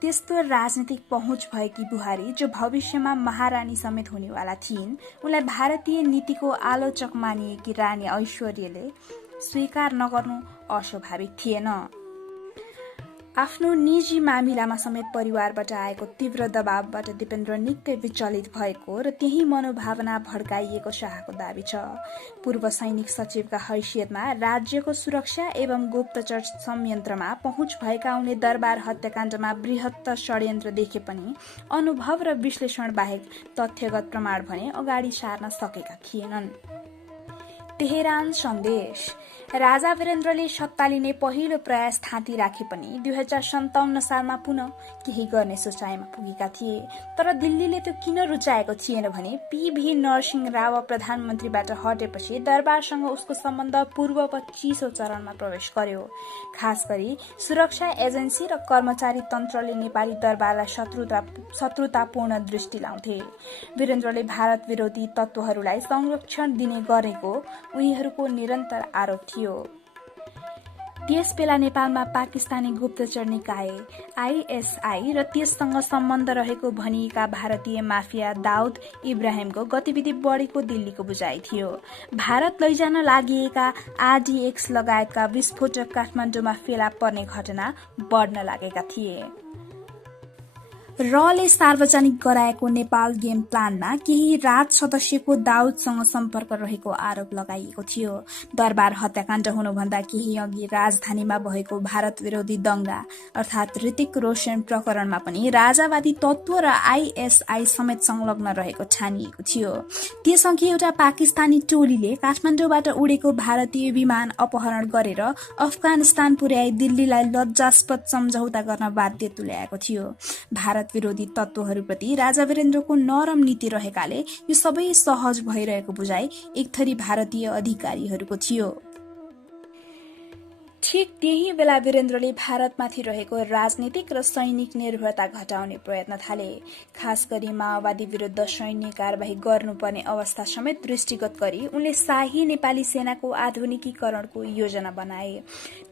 त्यस्तो राजनीतिक पहुँच भएकी बुहारी, जो भविष्यमा महारानी समेत हुनेवाला थिइन्, उनलाई भारतीय नीतिको आलोचक मानिएकी रानी ऐश्वर्यले स्वीकार नगर्नु अस्वाभाविक थिएन। आफ्नो निजी मामिलामा समेत परिवारबाट आएको तीव्र दबावबाट दिपेन्द्र निकै विचलित भएको र त्यही मनोभावना भड्काइएको शाहको दावी छ। पूर्व सैनिक सचिवका हैसियतमा राज्यको सुरक्षा एवं गुप्तचर संयन्त्रमा पहुँच भएका उनले दरबार हत्याकाण्डमा बृहत्तर षड्यन्त्र देखे पनि अनुभव र विश्लेषण बाहेक तथ्यगत प्रमाण भने अगाडि सार्न सकेका थिएनन्। तेहरान सन्देश। राजा वीरेन्द्रले सत्ता लिने पहिलो प्रयास थाँती राखे पनि 2057 सालमा पुनः केही गर्ने सोचाइमा पुगेका थिए। तर दिल्लीले त्यो किन रुचाएको थिएन भने पी.भी. नरसिंह राव प्रधानमन्त्रीबाट हटेपछि दरबारसँग उसको सम्बन्ध पूर्ववत चिसो चरणमा प्रवेश गर्यो। खास गरी सुरक्षा एजेन्सी र कर्मचारी तन्त्रले नेपाली दरबारलाई शत्रुतापूर्ण दृष्टि लाउँथे। वीरेन्द्रले भारत विरोधी तत्त्वहरूलाई संरक्षण दिने गरेको उनीहरूको निरन्तर आरोप थियो। त्यसबेला नेपालमा पाकिस्तानी गुप्तचर निकाय आईएसआई र त्यससँग सम्बन्ध रहेको भनिएका भारतीय माफिया दाउद इब्राहिमको गतिविधि बढेको दिल्लीको बुझाइ थियो। भारत लैजान लागिएका आरडीएक्स लगायतका विस्फोटक काठमाडौँमा फेला पर्ने घटना बढ्न लागेका थिए। रले सार्वजनिक गराएको नेपाल गेम प्लानमा केही राज सदस्यको दाउदसँग सम्पर्क रहेको आरोप लगाइएको थियो। दरबार हत्याकाण्ड हुनुभन्दा केही अघि राजधानीमा भएको भारत विरोधी दंगा अर्थात ऋतिक रोशन प्रकरणमा पनि राजावादी तत्त्व र आईएसआई समेत संलग्न रहेको ठानिएको थियो। त्यसअघि एउटा पाकिस्तानी टोलीले काठमाडौँबाट उडेको भारतीय विमान अपहरण गरेर अफगानिस्तान पुर्याई दिल्लीलाई लज्जास्पद सम्झौता गर्न बाध्य तुल्याएको थियो। भारत विरोधी तत्त्वहरूप्रति राजा वीरेन्द्रको नरम नीति रहेकाले यो सबै सहज भइरहेको बुझाइ एक थरी भारतीय अधिकारीहरूको थियो। ठिक त्यही बेला वीरेन्द्रले भारतमाथि रहेको राजनीतिक र सैनिक निर्भरता घटाउने प्रयत्न थाले। खास गरी माओवादी विरुद्ध सैन्य कार्यवाही गर्नुपर्ने अवस्था समेत दृष्टिगत गरी उनले शाही नेपाली सेनाको आधुनिकीकरणको योजना बनाए।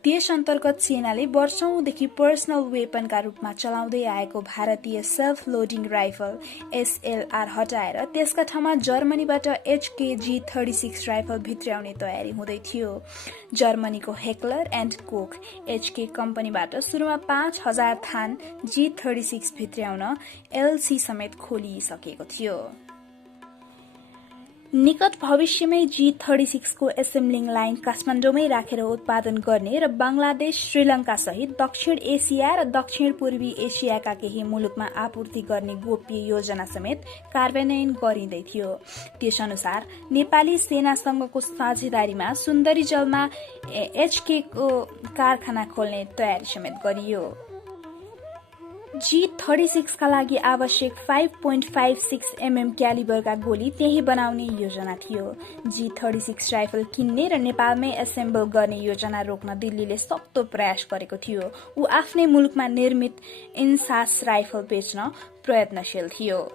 त्यस अन्तर्गत सेनाले वर्षौंदेखि पर्सनल वेपनका रूपमा चलाउँदै आएको भारतीय सेल्फ लोडिङ राइफल एसएलआर हटाएर त्यसका ठाउँमा जर्मनीबाट HKG 36 राइफल भित्र्याउने तयारी हुँदै थियो। जर्मनीको हेक्लर एन्ड कोक HK कम्पनीबाट सुरुमा 5000 थान G36 भित्र्याउन LC समेत खोलिसकेको थियो। निकट भविष्यमै G36 को एसेम्बलिङ लाइन काठमाडौँमै राखेर उत्पादन गर्ने र बंगलादेश, श्रीलंका सहित दक्षिण एसिया र दक्षिण पूर्वी एसियाका केही मुलुकमा आपूर्ति गर्ने गोप्य योजना समेत कार्यान्वयन गरिँदै थियो। त्यसअनुसार नेपाली सेनासँगको साझेदारीमा सुन्दरी जलमा HK को कारखाना खोल्ने तयारी समेत गरियो। G36 का लागि आवश्यक 5.56 mm क्यालिबरका गोली त्यही बनाउने योजना थियो। G36 राइफल किन्ने र नेपालमै एसेम्बल गर्ने योजना रोक्न दिल्लीले सक्दो प्रयास गरेको थियो। ऊ आफ्नै मुलुकमा निर्मित इन्सास राइफल बेच्न प्रयत्नशील थियो।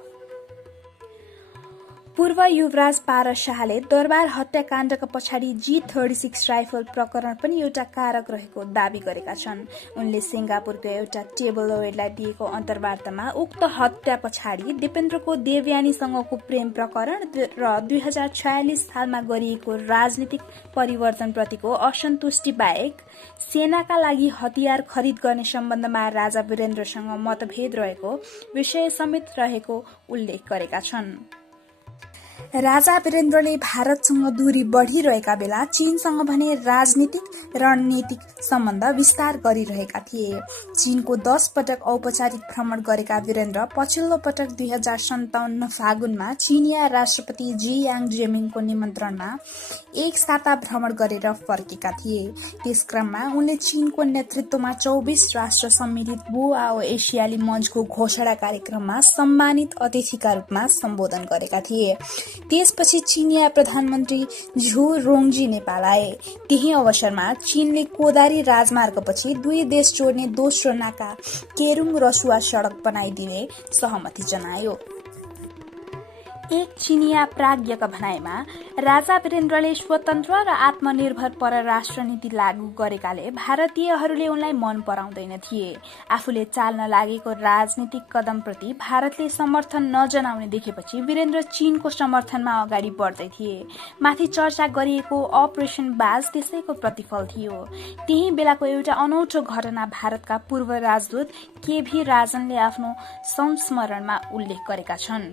पूर्व युवराज पारस शाहले दरबार हत्याकाण्डका पछाडि G36 राइफल प्रकरण पनि एउटा कारक रहेको दावी गरेका छन्। उनले सिंगापुरको एउटा टेबलोइडलाई दिएको अन्तर्वार्तामा उक्त हत्या पछाडि दिपेन्द्रको देवयानीसँगको प्रेम प्रकरण र 2046 सालमा गरिएको राजनीतिक परिवर्तनप्रतिको असन्तुष्टि बाहेक सेनाका लागि हतियार खरिद गर्ने सम्बन्धमा राजा वीरेन्द्रसँग मतभेद रहेको विषय समेत रहेको उल्लेख गरेका छन्। राजा वीरेन्द्रले भारतसँग दूरी बढ़िरहेका बेला चीनसँग भने राजनीतिक रणनीतिक सम्बन्ध विस्तार गरिरहेका थिए। चीनको 10 पटक औपचारिक भ्रमण गरेका वीरेन्द्र पछिल्लो पटक 2057 फागुनमा चीनिया राष्ट्रपति जियाङ जेमिङको निमन्त्रणमा एक साता भ्रमण गरेर फर्केका थिए। त्यस क्रममा उनले चीनको नेतृत्वमा 24 राष्ट्र सम्मिलित बोआओ एसियाली मञ्चको घोषणा कार्यक्रममा सम्मानित अतिथिका रूपमा सम्बोधन गरेका थिए। त्यसपछि चिनिया प्रधानमन्त्री झु रोङजी नेपाल आए। त्यही अवसरमा चीनले कोदारी राजमार्गपछि दुई देश जोड्ने दोस्रो नाका केरुङ रसुवा सडक बनाइदिने सहमति जनायो। एक चिनिया प्राज्ञका भनाइमा राजा वीरेन्द्रले स्वतन्त्र र आत्मनिर्भर परराष्ट्र नीति लागू गरेकाले भारतीयहरूले उनलाई मन पराउँदैन थिए। आफूले चाल्न लागेको राजनीतिक कदमप्रति भारतले समर्थन नजनाउने देखेपछि वीरेन्द्र चीनको समर्थनमा अगाडि बढ्दै थिए। माथि चर्चा गरिएको अपरेसन बाज त्यसैको प्रतिफल थियो। त्यही बेलाको एउटा अनौठो घटना भारतका पूर्व राजदूत केभी राजनले आफ्नो संस्मरणमा उल्लेख गरेका छन्।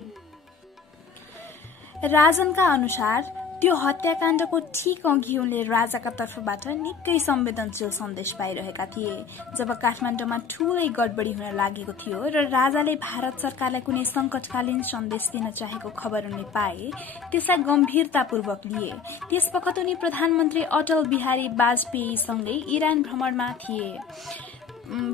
राजनका अनुसार त्यो हत्याकाण्डको ठिक अघि उनले राजाका तर्फबाट निकै संवेदनशील सन्देश पाइरहेका थिए। जब काठमाडौँमा ठूलै गडबडी हुन लागेको थियो र राजाले भारत सरकारलाई कुनै संकटकालीन सन्देश दिन चाहेको खबर उनले पाए, त्यसलाई गम्भीरतापूर्वक लिए। त्यसवखत उनी प्रधानमन्त्री अटल बिहारी वाजपेयीसँगै इरान भ्रमणमा थिए।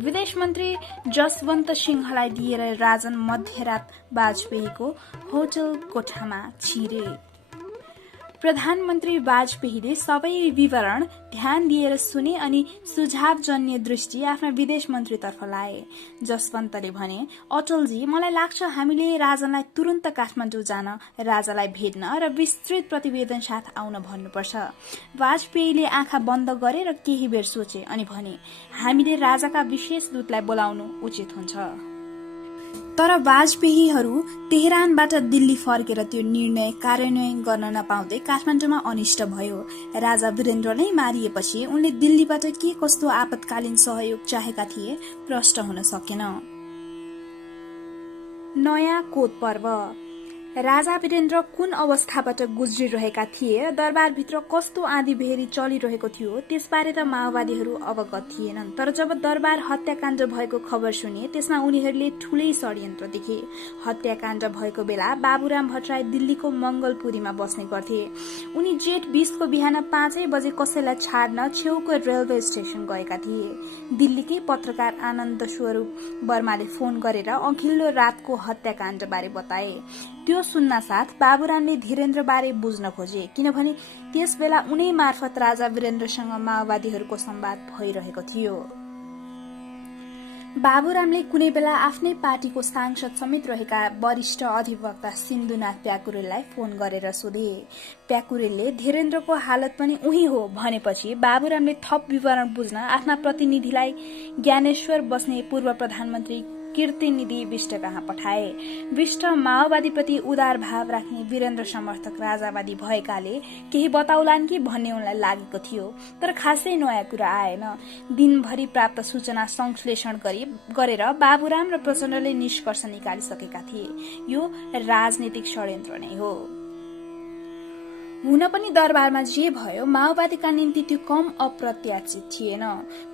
विदेश मन्त्री जसवन्त सिंहलाई दिएर राजन मध्यरात वाजपेयीको होटल कोठामा छिरे। प्रधानमन्त्री वाजपेयीले सबै विवरण ध्यान दिएर सुने अनि सुझावजन्य दृष्टि आफ्ना विदेश मन्त्रीतर्फ लाए। जसवन्तले भने, अटलजी, मलाई लाग्छ हामीले राजालाई तुरन्त काठमाडौँ जान, राजालाई भेट्न र विस्तृत प्रतिवेदन साथ आउन भन्नुपर्छ। वाजपेयीले आँखा बन्द गरे र केही बेर सोचे अनि भने, हामीले राजाका विशेष दूतलाई बोलाउनु उचित हुन्छ। तर वाजपेयीहरू तेहरानबाट दिल्ली फर्केर त्यो निर्णय कार्यान्वयन गर्न नपाउँदै काठमाडौँमा अनिष्ट भयो। राजा वीरेन्द्र नै मारिएपछि उनले दिल्लीबाट के कस्तो आपतकालीन सहयोग चाहेका थिए प्रष्ट हुन सकेन। नयाँ कोत पर्व। राजा वीरेन्द्र कुन अवस्थाबाट गुज्रिरहेका थिए र दरबारभित्र कस्तो आँधीबेहरी चलिरहेको थियो त्यसबारे त माओवादीहरू अवगत थिएनन्। तर जब दरबार हत्याकाण्ड भएको खबर सुने त्यसमा उनीहरूले ठूलै षड्यन्त्र देखे। हत्याकाण्ड भएको बेला बाबुराम भट्टराई दिल्लीको मंगलपुरीमा बस्ने गर्थे। उनी जेठ 20 को बिहान 5 बजे कसैलाई छाड्न छेउको रेलवे स्टेशन गएका थिए। दिल्लीकै पत्रकार आनन्द स्वरूप वर्माले फोन गरेर अघिल्लो रातको हत्याकाण्ड बारे बताए। त्यो सुन्न साथ बाबुरामले धीरेन्द्र बारे बुझ्न खोजे, किनभने त्यस बेला उनै मार्फत राजा वीरेन्द्रसँग माओवादीहरूको संवाद भइरहेको थियो। बाबुरामले कुनै बेला आफ्नै पार्टीको सांसद समेत रहेका वरिष्ठ अधिवक्ता सिन्धुनाथ प्याकुरेललाई फोन गरेर सोधे। प्याकुरेलले धीरेन्द्रको हालत पनि उही हो भनेपछि बाबुरामले थप विवरण बुझ्न आफ्ना प्रतिनिधिलाई ज्ञानेश्वर बस्ने पूर्व प्रधानमन्त्री कीर्तिनिधि विष्ट कहाँ पठाए। विष्ट माओवादीप्रति उदार भाव राख्ने वीरेन्द्र समर्थक राजावादी भएकाले केही बताउलान् कि भन्ने उनलाई लागेको थियो। तर खासै नयाँ कुरा आएन। दिनभरि प्राप्त सूचना संश्लेषण गरेर बाबुराम र प्रचण्डले निष्कर्ष निकालिसकेका थिए, यो राजनीतिक षड्यन्त्र नै हो। हुन पनि दरबारमा जे भयो माओवादीका निम्ति त्यो कम अप्रत्याशित थिएन।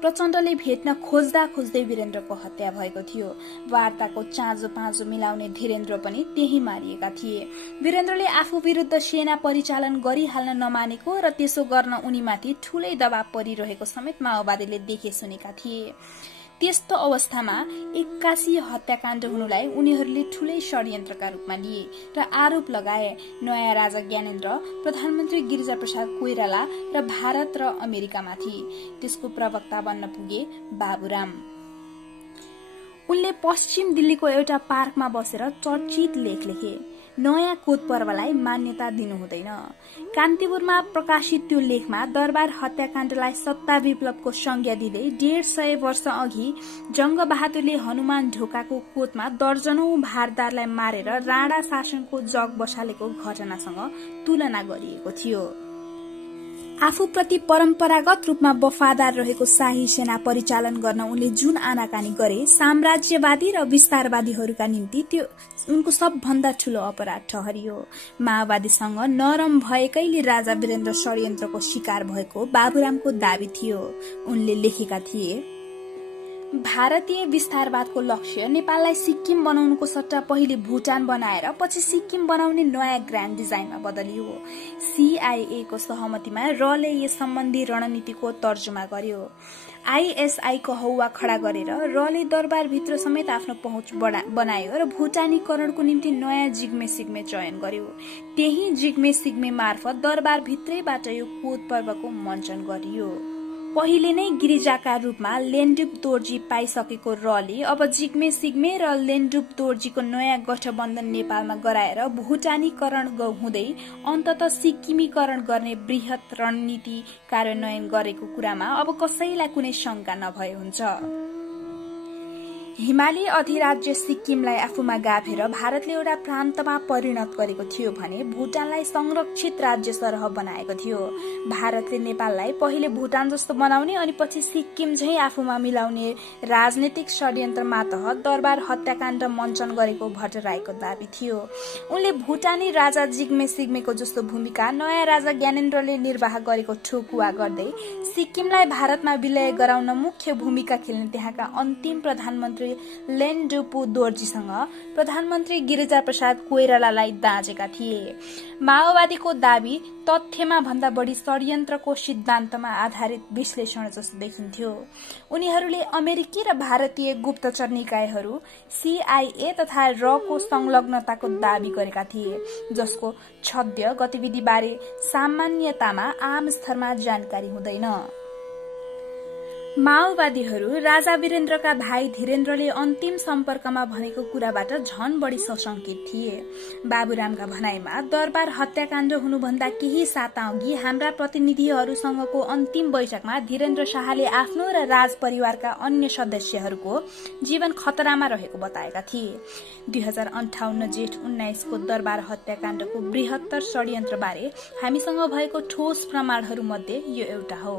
प्रचण्डले भेट्न खोज्दा खोज्दै वीरेन्द्रको हत्या भएको थियो। वार्ताको चाँजो पाँजो मिलाउने धीरेन्द्र पनि त्यही मारिएका थिए। वीरेन्द्रले आफू विरुद्ध सेना परिचालन गरिहाल्न नमानेको र त्यसो गर्न उनीमाथि ठूलै दबाव परिरहेको समेत माओवादीले देखे सुनेका थिए। त्यस्तो अवस्थामा 81 हत्याकाण्ड हुनुलाई उनीहरूले ठूलै षड्यन्त्रका रूपमा लिए र आरोप लगाए नयाँ राजा ज्ञानेन्द्र, प्रधानमन्त्री गिरिजाप्रसाद कोइराला र भारत र अमेरिकामाथि। त्यसको प्रवक्ता बन्न पुगे बाबुराम। उनले पश्चिम दिल्लीको एउटा पार्कमा बसेर चर्चित लेख लेखे, नयाँ कोत पर्वलाई मान्यता दिनु हुँदैन। कान्तिपुरमा प्रकाशित त्यो लेखमा दरबार हत्याकाण्डलाई सत्ता विप्लवको संज्ञा दिँदै 150 वर्ष अघि जंगबहादुरले हनुमान ढोकाको कोतमा दर्जनौं भारदारलाई मारेर राणा शासनको जग बसालेको घटनासँग तुलना गरिएको थियो। आफूप्रति परम्परागत रूपमा वफादार रहेको शाही सेना परिचालन गर्न उनले जुन आनाकानी गरे, साम्राज्यवादी र विस्तारवादीहरूका निम्ति त्यो उनको सबभन्दा ठूलो अपराध ठहरियो। माओवादीसँग नरम भएकैले राजा वीरेन्द्र षड्यन्त्रको शिकार भएको बाबुरामको दावी थियो। उनले लेखेका थिए, भारतीय विस्तारवादको लक्ष्य नेपाललाई सिक्किम बनाउनुको सट्टा पहिले भुटान बनाएर पछि सिक्किम बनाउने नयाँ ग्रान्ड डिजाइनमा बदलियो। CIA को सहमतिमा रले यस सम्बन्धी रणनीतिको तर्जुमा गर्यो। आइएसआईको हौवा खडा गरेर रले दरबारभित्र समेत आफ्नो पहुँच बनायो र भुटानीकरणको निम्ति नयाँ जिग्मे सिग्मे चयन गर्यो। त्यही जिग्मे सिग्मे मार्फत दरबारभित्रैबाट यो कोद पर्वको मञ्चन गरियो। पहिले नै गिरिजाका रूपमा लेन्डुप दोर्जी पाइसकेको रले अब जिग्मे सिग्मे र लेन्डुप दोर्जीको नयाँ गठबन्धन नेपालमा गराएर भुटानीकरण हुँदै अन्ततः सिक्किमीकरण गर्ने बृहत रणनीति कार्यान्वयन गरेको कुरामा अब कसैलाई कुनै शंका नभए हुन्छ। हिमाली अधिराज्य सिक्किमलाई आफूमा गाभेर भारतले एउटा प्रान्तमा परिणत गरेको थियो भने भुटानलाई संरक्षित राज्य सरह बनाएको थियो। भारतले नेपाललाई पहिले भुटान जस्तो बनाउने अनि पछि सिक्किम झैं आफूमा मिलाउने राजनीतिक षड्यन्त्र मातहत दरबार हत्याकाण्ड मञ्चन गरेको भट्टराईको दाबी थियो। उनले भुटानी राजा जिग्मे सिग्मेको जस्तो भूमिका नयाँ राजा ज्ञानेन्द्रले निर्वाह गरेको ठोकुवा गर्दै सिक्किमलाई भारतमा विलय गराउन मुख्य भूमिका खेल्ने त्यहाँका अन्तिम प्रधानमन्त्री लेन्डुपु दोर्जीसँग प्रधानमन्त्री गिरिजाप्रसाद कोइरालालाई दाँजेका थिए। माओवादीको दाबी तथ्यमा भन्दा बढी षड्यन्त्रको सिद्धान्तमा आधारित विश्लेषण जस्तो देखिन्थ्यो। उनीहरूले अमेरिकी र भारतीय गुप्तचर निकायहरू CIA तथा रको संलग्नताको दाबी गरेका थिए, जसको छद्य गतिविधिबारे सामान्यतामा आम स्तरमा जानकारी हुँदैन। माओवादीहरू राजा वीरेन्द्रका भाइ धीरेन्द्रले अन्तिम सम्पर्कमा भनेको कुराबाट झन बढी सशंकित थिए। बाबुरामका भनाइमा दरबार हत्याकाण्ड हुनुभन्दा केही साता अघि हाम्रा प्रतिनिधिहरूसँगको अन्तिम बैठकमा धीरेन्द्र शाहले आफ्नो र राज परिवारका अन्य सदस्यहरूको जीवन खतरामा रहेको बताएका थिए। 2058 जेठ 19 को दरबार हत्याकाण्डको बृहत्तर षड्यन्त्रबारे हामीसँग भएको ठोस प्रमाणहरू मध्ये यो एउटा हो।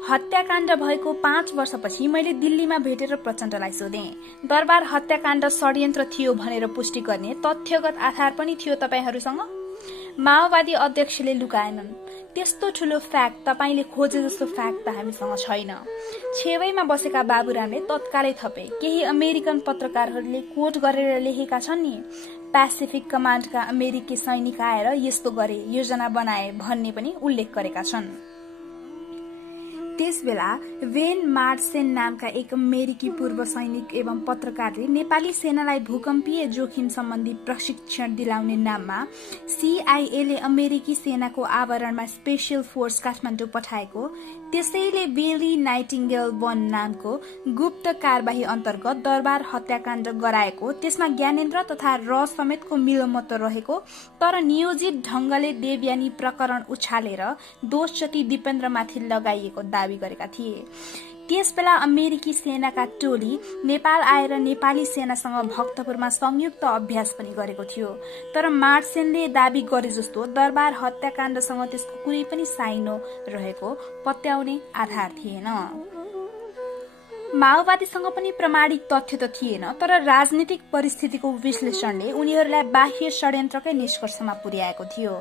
हत्याकाण्ड भएको 5 वर्षपछि मैले दिल्लीमा भेटेर प्रचण्डलाई सोधे, दरबार हत्याकाण्ड षड्यन्त्र थियो भनेर पुष्टि गर्ने तथ्यगत आधार पनि थियो तपाईहरूसँग? माओवादी अध्यक्षले लुकाएनन्। त्यस्तो ठूलो फ्याक्ट तपाईले खोजे जस्तो फ्याक्ट त हामीसँग छैन। छेवैमा बसेका बाबुरामले तत्कालै थपे, केही अमेरिकन पत्रकारहरूले कोट गरेर लेखेका छन् नि, पेसिफिक कमान्डका अमेरिकी सैनिक आएर यस्तो गरे, योजना बनाए भन्ने पनि उल्लेख गरेका छन्। त्यसबेला वेन मार्सेन नामका एक अमेरिकी पूर्व सैनिक एवं पत्रकारले नेपाली सेनालाई भूकम्पीय जोखिम सम्बन्धी प्रशिक्षण दिलाउने नाममा CIA ले अमेरिकी सेनाको आवरणमा स्पेशल फोर्स काठमाडौँ पठाएको, त्यसैले बेली नाइटिङ्गेल 1 नामको गुप्त कारबाही अन्तर्गत दरबार हत्याकाण्ड गराएको, त्यसमा ज्ञानेन्द्र तथा र समेतको मिलोमतो रहेको, तर नियोजित ढंगले देवयानी प्रकरण उछालेर दोषजति दिपेन्द्रमाथि लगाइएको दावी गरेका थिए। त्यसबेला अमेरिकी सेनाका टोली नेपाल आएर नेपाली सेनासँग भक्तपुरमा संयुक्त अभ्यास पनि गरेको थियो। तर मार्सेनले दावी गरे जस्तो दरबार हत्याकाण्डसँग त्यसको कुनै पनि साइनो रहेको पत्याउने आधार थिएन। माओवादीसँग पनि प्रमाणिक तथ्य त थिएन, तर राजनीतिक परिस्थितिको विश्लेषणले उनीहरूलाई बाह्य षड्यन्त्रकै निष्कर्षमा पुर्याएको थियो।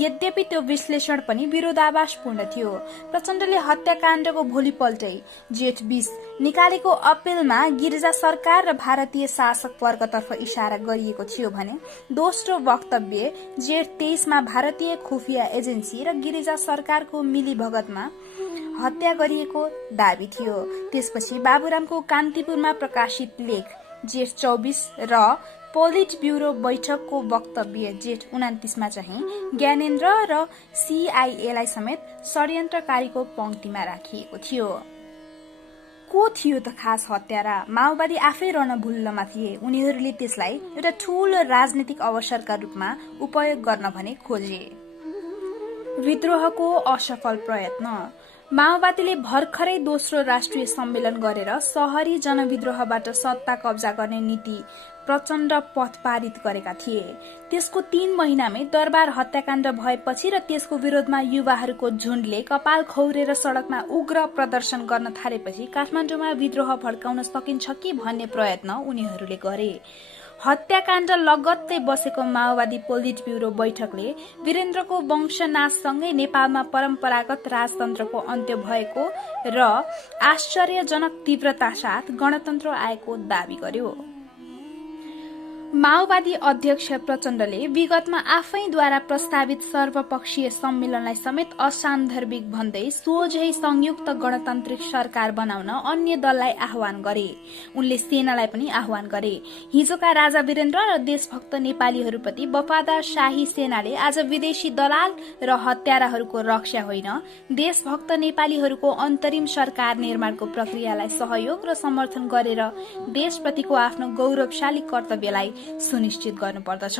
यद्यपि त्यो विश्लेषण पनि विरोधाभासपूर्ण थियो। प्रचण्डले हत्याकाण्डको भोलिपल्टै जेठ 20 निकालेको अपिलमा गिरिजा सरकार र भारतीय शासक वर्गतर्फ इशारा गरिएको थियो भने दोस्रो वक्तव्य जेठ 23 मा भारतीय खुफिया एजेन्सी र गिरिजा सरकारको मिलीभगतमा हत्या गरिएको दावी थियो। त्यसपछि बाबुरामको कान्तिपुरमा प्रकाशित लेख जेठ 24 र पोलिट ब्युरो बैठकको वक्तव्य जेठ 29 मा चाहिँ ज्ञानेन्द्र र CIA लाई समेत षड्यन्त्रकारीको पंक्तिमा राखिएको थियो। को थियो त खास हत्यारा? माओवादी आफै रणभुल्लमा थिए। उनीहरूले त्यसलाई एउटा ठूलो राजनीतिक अवसरका रूपमा उपयोग गर्न भने खोजे। विद्रोहको असफल प्रयत्न। माओवादीले भर्खरै दोस्रो राष्ट्रिय सम्मेलन गरेर शहरी जनविद्रोहबाट सत्ता कब्जा गर्ने नीति प्रचण्ड पथ पारित गरेका थिए। त्यसको 3 महिनामै दरबार हत्याकाण्ड भएपछि र त्यसको विरोधमा युवाहरूको झुण्डले कपाल खौरेर सड़कमा उग्र प्रदर्शन गर्न थालेपछि काठमाडौँमा विद्रोह भड्काउन सकिन्छ कि भन्ने प्रयत्न उनीहरूले गरे। हत्याकाण्ड लगत्तै बसेको माओवादी पोलिट ब्युरो बैठकले वीरेन्द्रको वंशनाशसँगै नेपालमा परम्परागत राजतन्त्रको अन्त्य भएको र आश्चर्यजनक तीव्रता साथ गणतन्त्र आएको दावी गर्यो। माओवादी अध्यक्ष प्रचण्डले विगतमा आफैद्वारा प्रस्तावित सर्वपक्षीय सम्मेलनलाई समेत असान्दर्भिक भन्दै सोझै संयुक्त गणतान्त्रिक सरकार बनाउन अन्य दललाई आह्वान गरे। उनले सेनालाई पनि आह्वान गरे। हिजोका राजा वीरेन्द्र र देशभक्त नेपालीहरूप्रति वफादार शाही सेनाले आज विदेशी दलाल र हत्याराहरूको रक्षा होइन, देशभक्त नेपालीहरूको अन्तरिम सरकार निर्माणको प्रक्रियालाई सहयोग र समर्थन गरेर देशप्रतिको आफ्नो गौरवशाली कर्तव्यलाई सुनिश्चित गर्नुपर्दछ।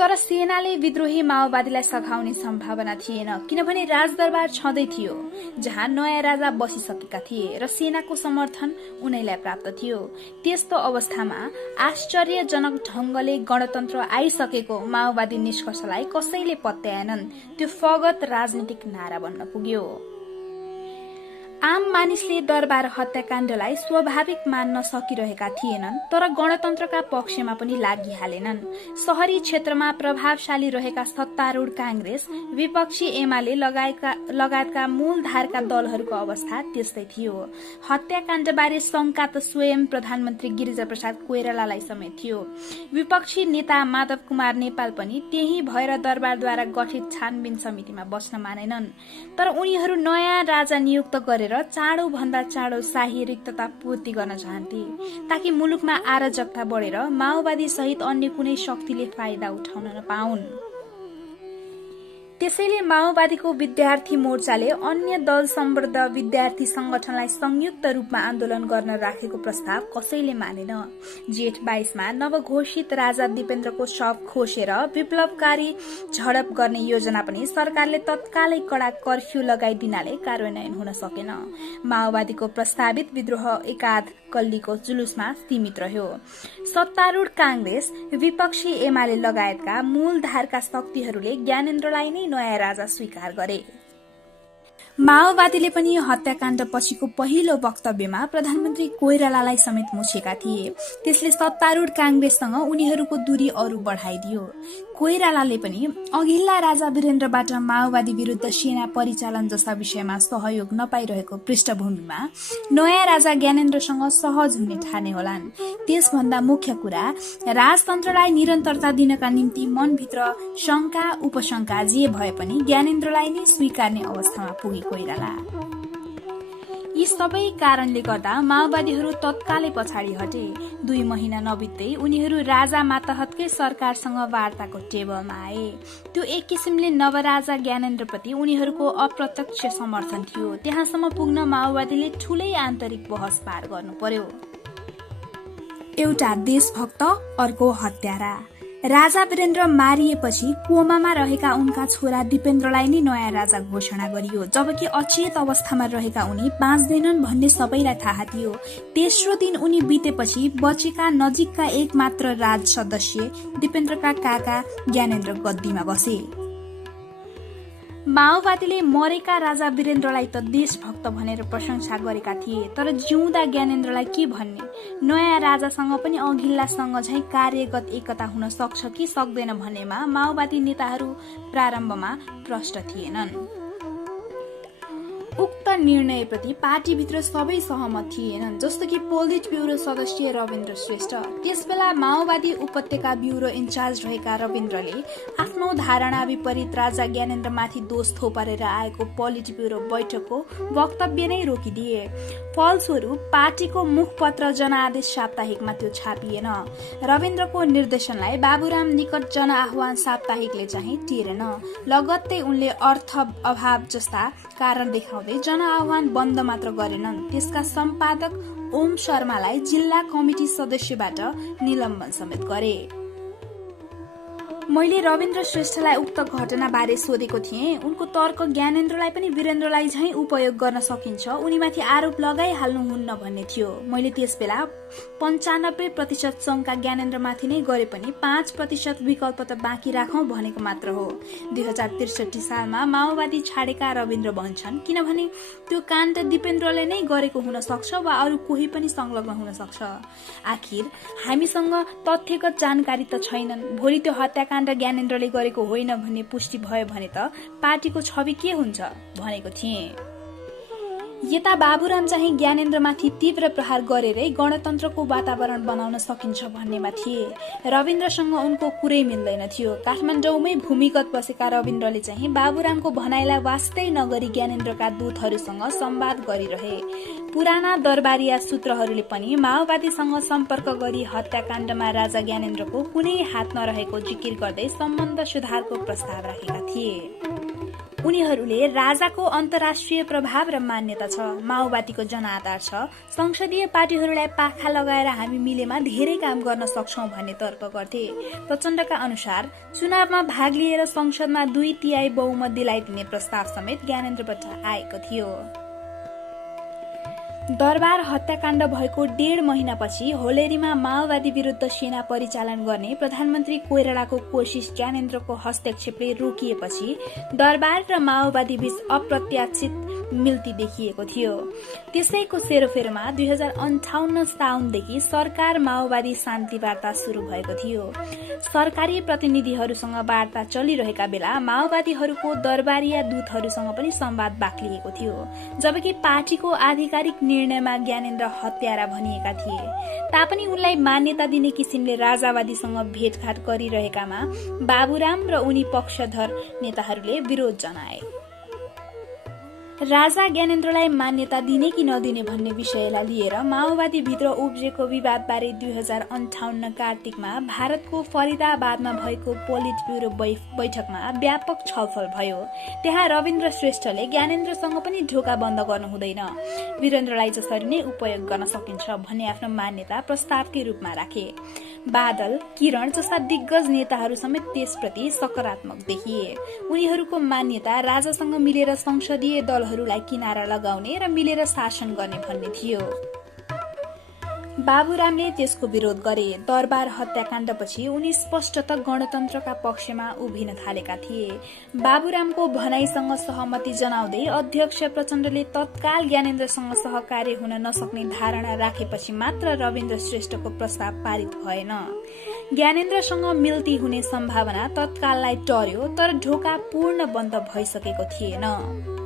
तर सेनाले विद्रोही माओवादीलाई सघाउने सम्भावना थिएन, किनभने राजदरबार छँदै थियो जहाँ नयाँ राजा बसिसकेका थिए र सेनाको समर्थन उनैलाई प्राप्त थियो। त्यस्तो अवस्थामा आश्चर्यजनक ढंगले गणतन्त्र आइसकेको माओवादी निष्कर्षलाई कसैले पत्याएनन्। त्यो फगत राजनीतिक नारा बन्न पुग्यो। आम मानिसले दरबार हत्याकाण्डलाई स्वाभाविक मान्न सकिरहेका थिएनन्, तर गणतन्त्रका पक्षमा पनि लागिहालेनन्। शहरी क्षेत्रमा प्रभावशाली रहेका सत्तारूढ कांग्रेस, विपक्षी एमाले लगायतका मूलधारका दलहरूको अवस्था त्यस्तै थियो। हत्याकाण्डबारे शंका त स्वयं प्रधानमन्त्री गिरिजाप्रसाद कोइरालालाई समेत थियो। विपक्षी नेता माधव कुमार नेपाल पनि त्यही भएर दरबारद्वारा गठित छानबिन समितिमा बस्न मानेनन्। तर उनीहरू नयाँ राजा नियुक्त गरेर चाँडो भन्दा चाँडो शाही रिक्तता पूर्ति गर्न चाहन्थे, ताकि मुलुकमा अराजकता बढेर माओवादी सहित अन्य कुनै शक्तिले फाइदा उठाउन नपाउन्। त्यसैले माओवादीको विद्यार्थी मोर्चाले अन्य दल सम्बद्ध विद्यार्थी संगठनलाई संयुक्त रूपमा आन्दोलन गर्न राखेको प्रस्ताव कसैले मानेन। जेठ 22 मा नवघोषित राजा दिपेन्द्रको शव खोसेर विप्लवकारी झडप गर्ने योजना पनि सरकारले तत्कालै कड़ा कर्फ्यू लगाइदिनाले कार्यान्वयन हुन सकेन। माओवादीको प्रस्तावित विद्रोह एकाध कल्लीको जुलुसमा सीमित रह्यो। सत्तारूढ कांग्रेस, विपक्षी एमाले लगायतका मूलधारका शक्तिहरूले ज्ञानेन्द्रलाई नै नयाँ राजा स्वीकार गरे। माओवादीले पनि हत्याकाण्ड पछिको पहिलो वक्तव्यमा प्रधानमन्त्री कोइरालालाई समेत मुछेका थिए। त्यसले सत्तारूढ कांग्रेससँग उनीहरूको दूरी अरू बढाइदियो। कोइरालाले पनि अघिल्ला राजा वीरेन्द्रबाट माओवादी विरुद्ध सेना परिचालन जस्ता विषयमा सहयोग नपाइरहेको पृष्ठभूमिमा नयाँ राजा ज्ञानेन्द्रसँग सहज हुने ठाने होलान्। त्यसभन्दा मुख्य कुरा, राजतन्त्रलाई निरन्तरता दिनका निम्ति मनभित्र शंका उपशंका जे भए पनि ज्ञानेन्द्रलाई नै स्वीकार्ने अवस्थामा पुगे कोइराला। यी सबै कारणले गर्दा माओवादीहरू तत्कालै पछाडि हटे। 2 महिना नबित्दै उनीहरू राजा मातहतकै सरकारसँग वार्ताको टेबलमा आए। त्यो एक किसिमले नवराजा ज्ञानेन्द्रप्रति उनीहरूको अप्रत्यक्ष समर्थन थियो। त्यहाँसम्म पुग्न माओवादीले ठूलै आन्तरिक बहस पार गर्नु पर्यो। एउटा देशभक्त, अर्को हत्यारा। राजा वीरेन्द्र मारिएपछि कोमामा रहेका उनका छोरा दिपेन्द्रलाई नै नयाँ राजा घोषणा गरियो, जबकि अचेत अवस्थामा रहेका उनी बाँच्दैनन् भन्ने सबैलाई थाहा थियो। तेस्रो दिन उनी बितेपछि बचेका नजिकका एकमात्र राज सदस्य दिपेन्द्रका काका ज्ञानेन्द्र गद्दीमा बसे। माओवादीले मरेका राजा वीरेन्द्रलाई त देशभक्त भनेर प्रशंसा गरेका थिए, तर जिउँदा ज्ञानेन्द्रलाई के भन्ने? नयाँ राजासँग पनि अघिल्लासँग झैं कार्यगत एकता हुन सक्छ कि सक्दैन भन्नेमा माओवादी नेताहरू प्रारम्भमा प्रष्ट थिएनन्। उक्त निर्णयप्रति पार्टीभित्र सबै सहमत थिएनन्, जस्तो कि पोलिट ब्युरो सदस्य रविन्द्र श्रेष्ठ। त्यसबेला माओवादी उपत्यका ब्युरो इन्चार्ज रहेका रविन्द्रले आफ्नो धारणा विपरीत राजा ज्ञानेन्द्रमाथि दोष थोपरेर आएको पोलिट ब्युरो बैठकको वक्तव्य नै रोकिदिए। फलस्वरूप पार्टीको मुखपत्र जनआदेश साप्ताहिकमा त्यो छापिएन। रविन्द्रको निर्देशनलाई बाबुराम निकट जनआह्वान साप्ताहिकले चाहिँ टेरेन। लगत्तै उनले अर्थ अभाव जस्ता कारण देखाउँदै जनआह्वान बन्द मात्र गरेनन्, त्यसका सम्पादक ओम शर्मालाई जिल्ला कमिटी सदस्यबाट निलम्बन समेत गरे। मैले रविन्द्र श्रेष्ठलाई उक्त घटना बारे सोधेको थिएँ। उनको तर्क ज्ञानेन्द्रलाई पनि वीरेन्द्रलाई झैं उपयोग गर्न सकिन्छ, उनीमाथि आरोप लगाइहाल्नुहुन्न भन्ने थियो। मैले त्यसबेला 95% शंका ज्ञानेन्द्रमाथि नै गरे पनि 5% विकल्प त बाँकी राखौं भनेको मात्र हो। 2063 सालमा माओवादी छाडेका रविन्द्र भन्छन्, किनभने त्यो काण्ड दिपेन्द्रले नै गरेको हुन सक्छ वा अरू कोही पनि संलग्न हुन सक्छ। आखिर हामीसँग तथ्यगत जानकारी त छैनन्। भोलि त्यो हत्याकाण्ड ज्ञानेन्द्रले गरेको होइन भन्ने पुष्टि भयो भने त पार्टीको छवि के हुन्छ भनेको थिएँ। यता बाबुराम चाहिँ ज्ञानेन्द्रमाथि तीव्र प्रहार गरेरै गणतन्त्रको वातावरण बनाउन सकिन्छ भन्नेमा थिए। रविन्द्रसँग उनको कुरै मिल्दैन थियो। काठमाडौँमै भूमिगत बसेका रविन्द्रले चाहिँ बाबुरामको भनाइलाई वास्तै नगरी ज्ञानेन्द्रका दूतहरूसँग संवाद गरिरहे। पुराना दरबारिया सूत्रहरूले पनि माओवादीसँग सम्पर्क गरी हत्याकाण्डमा राजा ज्ञानेन्द्रको कुनै हात नरहेको जिकिर गर्दै सम्बन्ध सुधारको प्रस्ताव राखेका थिए। उनीहरूले राजाको अन्तर्राष्ट्रिय प्रभाव र मान्यता छ, माओवादीको जनआधार छ, संसदीय पार्टीहरूलाई पाखा लगाएर हामी मिलेमा धेरै काम गर्न सक्छौं भन्ने तर्क गर्थे। प्रचण्डका अनुसार चुनावमा भाग लिएर संसदमा 2/3 बहुमत दिलाइदिने प्रस्ताव समेत ज्ञानेन्द्रबाट आएको थियो। दरबार हत्याकाण्ड भएको 1.5 महिनापछि होलेरीमा माओवादी विरुद्ध सेना परिचालन गर्ने प्रधानमन्त्री कोइरालाको कोशिश ज्ञानेन्द्रको हस्तक्षेपले रोकिएपछि दरबार र माओवादी बीच अप्रत्याशित मिल्ती देखिएको थियो। त्यसैको सेरोफेरोमा 2058 साउनदेखि सरकार माओवादी शान्ति वार्ता शुरू भएको थियो। सरकारी प्रतिनिधिहरूसँग वार्ता चलिरहेका बेला माओवादीहरूको दरबारिया दूतहरूसँग पनि संवाद बाक्लिएको थियो। जबकि पार्टीको आधिकारिक निर्णयमा ज्ञानेन्द्र हत्यारा भनिएका थिए तापनि उनलाई मान्यता दिने किसिमले राजावादीसँग भेटघाट गरिरहेकामा बाबुराम र उनी पक्षधर नेताहरूले विरोध जनाए। राजा ज्ञानेन्द्रलाई मान्यता दिने कि नदिने भन्ने विषयलाई लिएर माओवादी भित्र उब्जेको विवादबारे 2058 कार्तिकमा भारतको फरिदाबादमा भएको पोलिट ब्युरो बैठकमा व्यापक छलफल भयो। त्यहाँ रविन्द्र श्रेष्ठले ज्ञानेन्द्रसँग पनि ढोका बन्द गर्नु हुँदैन, वीरेन्द्रलाई जसरी नै उपयोग गर्न सकिन्छ भन्ने आफ्नो मान्यता प्रस्तावकै रूपमा राखे। बादल, किरण जस्ता दिग्गज नेताहरू समेत त्यसप्रति सकारात्मक देखिए। उनीहरूको मान्यता राजासँग मिलेर संसदीय दलहरूलाई किनारा लगाउने र मिलेर शासन गर्ने भन्ने थियो। बाबुरामले त्यसको विरोध गरे। दरबार हत्याकाण्डपछि उनी स्पष्टतः गणतन्त्रका पक्षमा उभिन थालेका थिए। बाबुरामको भनाइसँग सहमति जनाउँदै अध्यक्ष प्रचण्डले तत्काल ज्ञानेन्द्रसँग सहकार्य हुन नसक्ने धारणा राखेपछि मात्र रविन्द्र श्रेष्ठको प्रस्ताव पारित भएन। ज्ञानेन्द्रसँग मिल्ती हुने सम्भावना तत्काललाई टर्यो, तर ढोका पूर्ण बन्द भइसकेको थिएन।